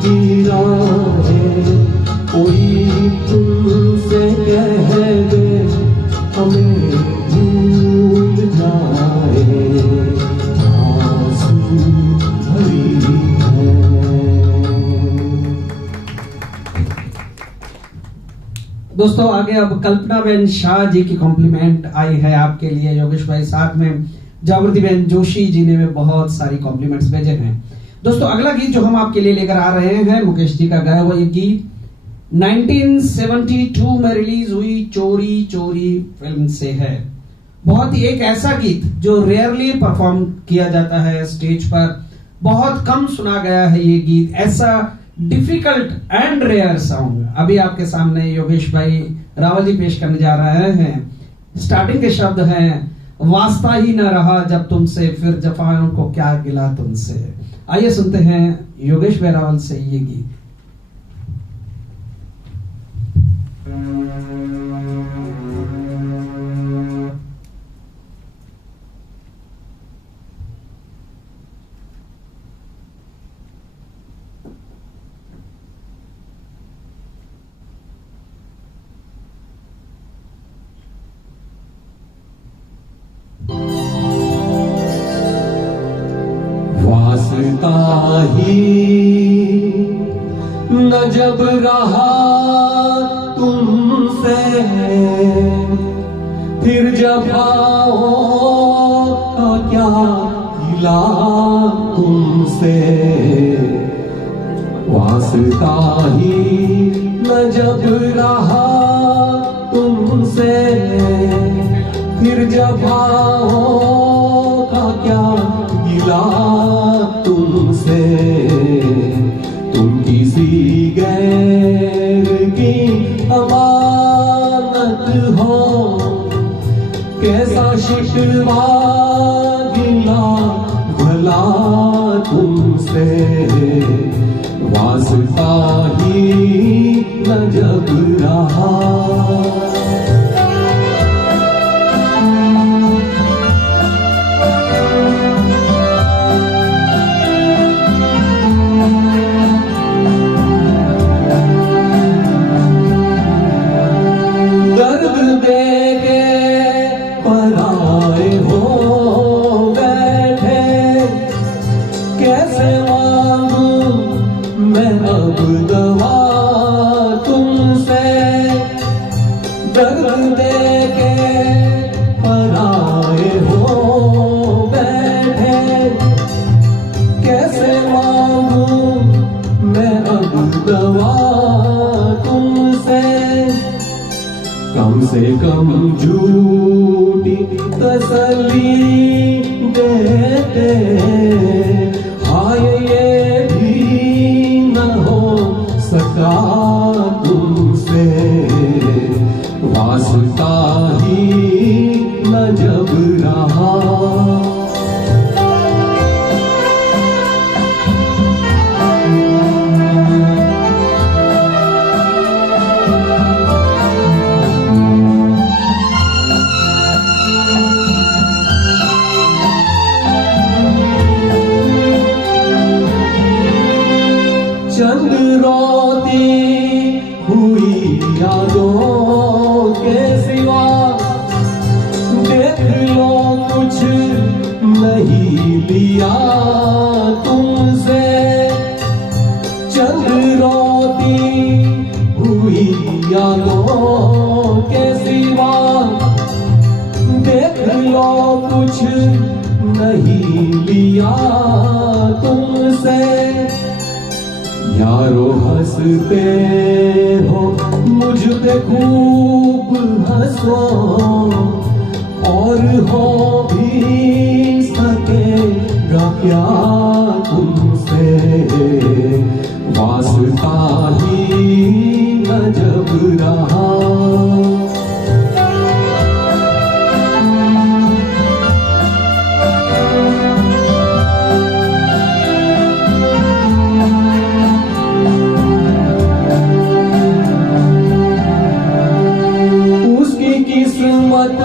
की राहें कोई दोस्तों आगे अब कल्पना बेन शाह जी की कॉम्प्लीमेंट आई है आपके लिए योगेश भाई, साथ में जागृति बेन जोशी जी ने बहुत सारी कॉम्प्लीमेंट्स भेजे हैं। दोस्तों अगला गीत जो हम आपके लिए लेकर आ रहे हैं मुकेश जी का गाया हुआ ये गीत 1972 में रिलीज हुई चोरी चोरी फिल्म से है। बहुत ही एक ऐसा गीत जो रेयरली परफॉर्म किया जाता है स्टेज पर, बहुत कम सुना गया है ये गीत, ऐसा डिफिकल्ट एंड रेयर सॉन्ग अभी आपके सामने योगेश भाई रावल जी पेश करने जा रहे हैं। स्टार्टिंग के शब्द हैं, वास्ता ही न रहा जब तुमसे, फिर जफाओं को क्या गिला तुमसे। आइए सुनते हैं योगेश भाई रावल से ये गीत। वास्ता ही न जब रहा तुमसे, फिर जफाओं का क्या गिला तुमसे। वास्ता ही न जब रहा तुमसे, फिर जफाओं का क्या गिला तुमसे। तुम किसी गैर की अमानत हो, कैसा शिकवा गिला भला तुमसे। वास्ता ही न जब रहा। कम से कम झूठी तसल्ली देते, हाय ये भी न हो सका तुमसे। वास्ता ही न जब रहा। चंद रोती हुई यादों के सिवा, देख लो कुछ नहीं लिया तुमसे। चंद रोती हुई यादों के सिवा, देख लो कुछ नहीं लिया तुमसे। यारो हंसते हो मुझ पे खूब हंसो, और हो भी सकेगा क्या तुमसे। वास्ता ही न जब रहा। किस्मत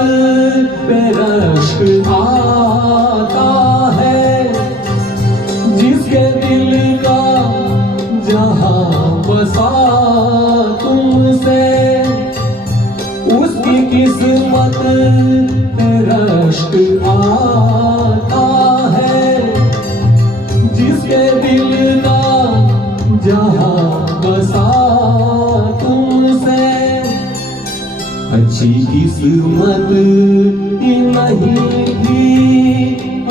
पे रश्क आता है, किस्मत नहीं थी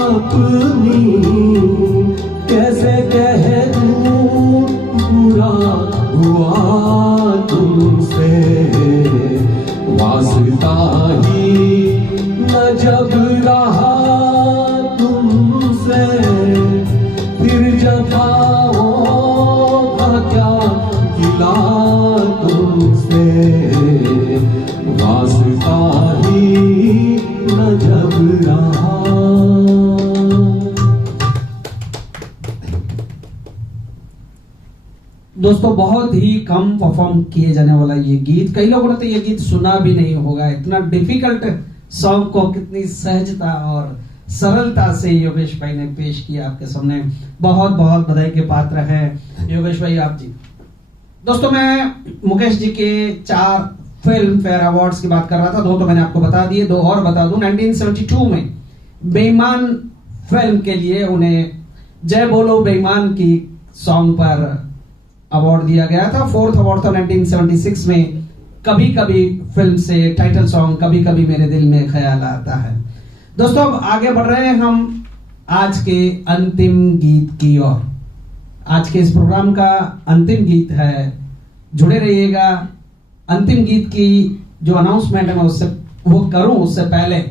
अपनी, कैसे कह दूं बुरा हुआ तुमसे, वास्ता ही न जब रहा तुमसे, फिर जताओ का क्या गिला तुमसे, वास्ता ही न जब रहा। दोस्तों बहुत ही कम परफॉर्म किए जाने वाला ये गीत, कई लोगों ने तो ये गीत सुना भी नहीं होगा। इतना डिफिकल्ट सॉन्ग को कितनी सहजता और सरलता से योगेश भाई ने पेश किया आपके सामने। बहुत बहुत बधाई के पात्र हैं योगेश भाई आप जी। दोस्तों मैं मुकेश जी के 4 फिल्म फेयर अवार्ड्स की बात कर रहा था, 2 तो मैंने आपको बता दिए, 2 और बता दूं। 1972 में बेईमान फिल्म के लिए उन्हें जय बोलो बेईमान की सॉन्ग पर अवार्ड दिया गया था। 4th अवार्ड था 1976 में कभी कभी फिल्म से टाइटल सॉन्ग कभी कभी मेरे दिल में ख्याल आता है। दोस्तों अब आगे बढ़ रहे हैं हम आज के अंतिम गीत की ओर। आज के इस प्रोग्राम का अंतिम गीत है, जुड़े रहिएगा। अंतिम गीत की जो अनाउंसमेंट है मैं वो करूं उससे पहले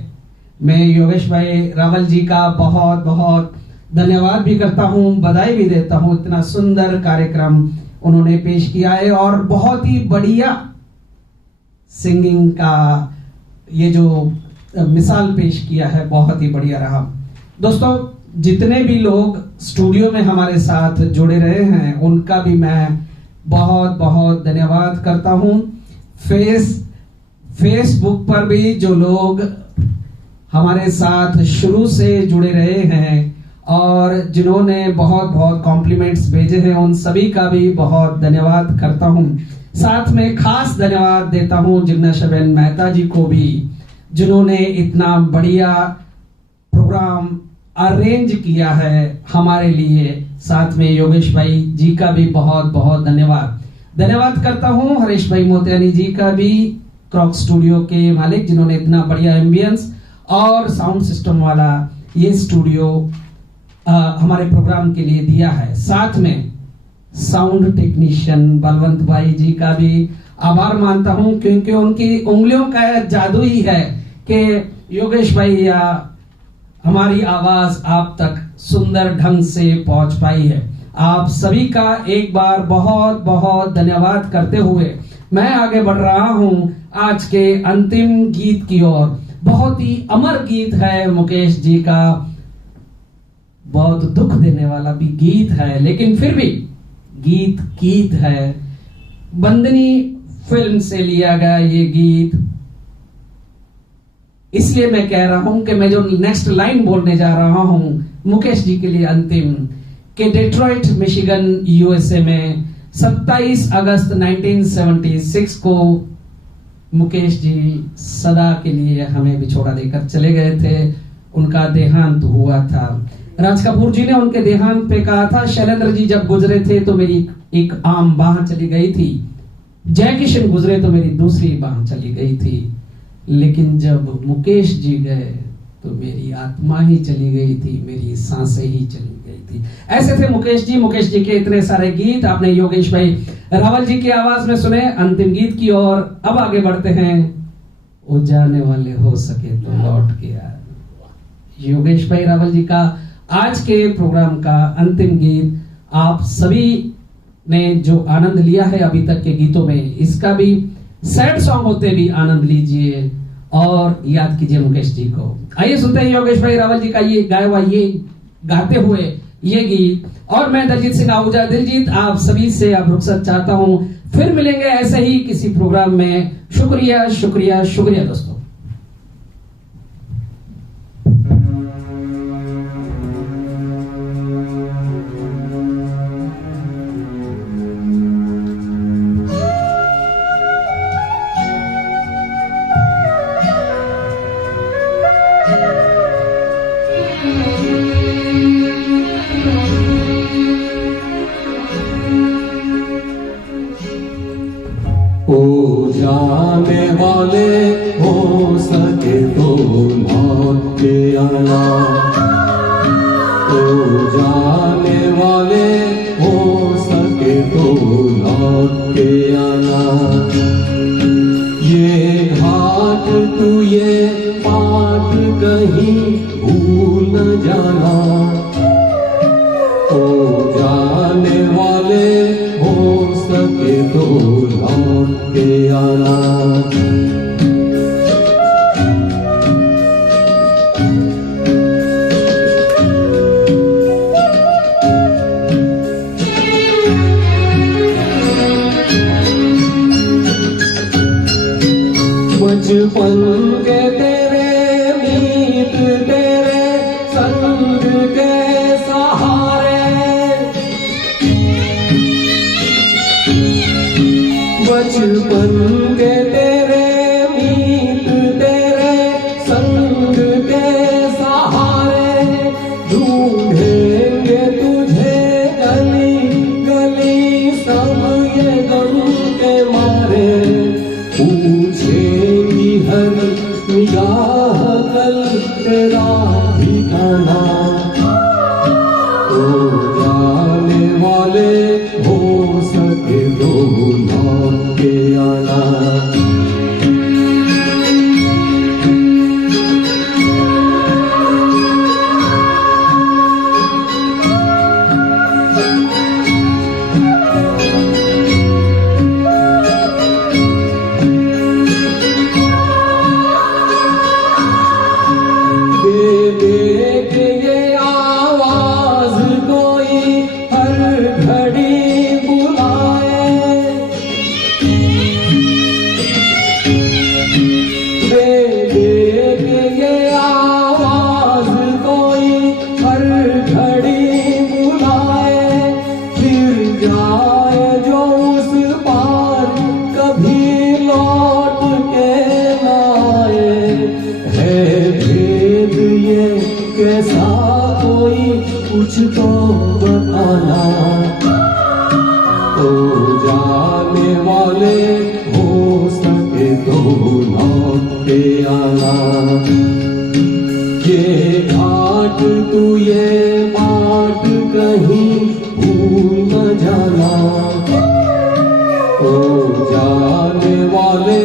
मैं योगेश भाई रावल जी का बहुत बहुत धन्यवाद भी करता हूं, बधाई भी देता हूं। इतना सुंदर कार्यक्रम उन्होंने पेश किया है और बहुत ही बढ़िया सिंगिंग का ये जो मिसाल पेश किया है, बहुत ही बढ़िया रहा। दोस्तों जितने भी लोग स्टूडियो में हमारे साथ जुड़े रहे हैं उनका भी मैं बहुत बहुत धन्यवाद करता हूं। फेसबुक पर भी जो लोग हमारे साथ शुरू से जुड़े रहे हैं और जिन्होंने बहुत बहुत कॉम्प्लीमेंट्स भेजे हैं उन सभी का भी बहुत धन्यवाद करता हूं। साथ में खास धन्यवाद देता हूं जिग्नेशबेन मेहता जी को भी, जिन्होंने इतना बढ़िया प्रोग्राम अरेंज किया है हमारे लिए। साथ में योगेश भाई जी का भी बहुत बहुत धन्यवाद करता हूं। हरीश भाई मोतियानी जी का भी, क्रॉक स्टूडियो के मालिक, जिन्होंने इतना बढ़िया एम्बियंस और साउंड सिस्टम वाला ये स्टूडियो हमारे प्रोग्राम के लिए दिया है। साथ में साउंड टेक्नीशियन बलवंत भाई जी का भी आभार मानता हूं, क्योंकि उनकी उंगलियों का जादू ही है कि योगेश भाई या हमारी आवाज आप तक सुंदर ढंग से पहुंच पाई है। आप सभी का एक बार बहुत बहुत धन्यवाद करते हुए मैं आगे बढ़ रहा हूं आज के अंतिम गीत की ओर। बहुत ही अमर गीत है मुकेश जी का, बहुत दुख देने वाला भी गीत है, लेकिन फिर भी गीत है। बंदनी फिल्म से लिया गया ये गीत, इसलिए मैं कह रहा हूं कि मैं जो नेक्स्ट लाइन बोलने जा रहा हूं मुकेश जी के लिए अंतिम, कि डेट्रॉइट मिशिगन यूएसए में 27 अगस्त 1976 को मुकेश जी सदा के लिए हमें बिछोड़ा देकर चले गए थे। उनका देहांत हुआ था। राज कपूर जी ने उनके देहांत पे कहा था, शैलेंद्र जी जब गुजरे थे तो मेरी एक आम बाह चली गई थी, जय किशन गुजरे तो मेरी दूसरी बाह चली गई थी, लेकिन जब मुकेश जी गए तो मेरी आत्मा ही चली गई थी, मेरी सांसें ही चली गई थी। ऐसे थे मुकेश जी के इतने सारे गीत आपने योगेश भाई रावल जी की आवाज में सुने। अंतिम गीत की ओर अब आगे बढ़ते हैं। ओ जाने वाले हो सके तो लौट के आए, योगेश भाई रावल जी का आज के प्रोग्राम का अंतिम गीत। आप सभी ने जो आनंद लिया है अभी तक के गीतों में, इसका भी सैड सॉन्ग होते भी आनंद लीजिए और याद कीजिए मुकेश जी को। आइए सुनते हैं योगेश भाई रावल जी का ये गाया हुआ, ये गाते हुए ये गीत। और मैं दलजीत सिंह आहूजा दिलजीत आप सभी से अब रुखसत चाहता हूं, फिर मिलेंगे ऐसे ही किसी प्रोग्राम में। शुक्रिया शुक्रिया शुक्रिया दोस्तों। ओ जाने वाले हो जाने वाले हो सके तो लौट के आना। ये घाट तू ये पाठ कहीं भूल न जाना। ओ जाने वाले हो सके तो लौट के आना। बचपन के तेरे मीत तेरे संग के सहारे। बचपन के तेरे मीत तेरे संग के सहारे। ढूंढेंगे तुझे गली गली सब ये गम के मारे। पूछेंगी हर निगाह कल तेरा ठिकाना। तो जाने वाले हो सके तो लौट के आना। कैसा कोई कुछ तो बताना। तो जाने वाले हो सके तो लौट के आना। ये घाट तू ये पाठ कहीं भूल न जाना। तो जाने वाले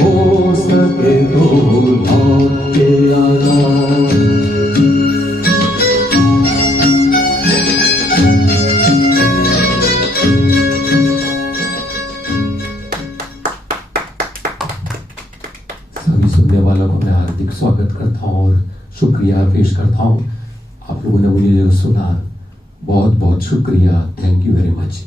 हो सके तो लौट के आना। सभी सुनने वालों को मैं हार्दिक स्वागत करता हूँ और शुक्रिया पेश करता हूँ। आप लोगों ने मुझे जो सुना, बहुत बहुत शुक्रिया। Thank you very much.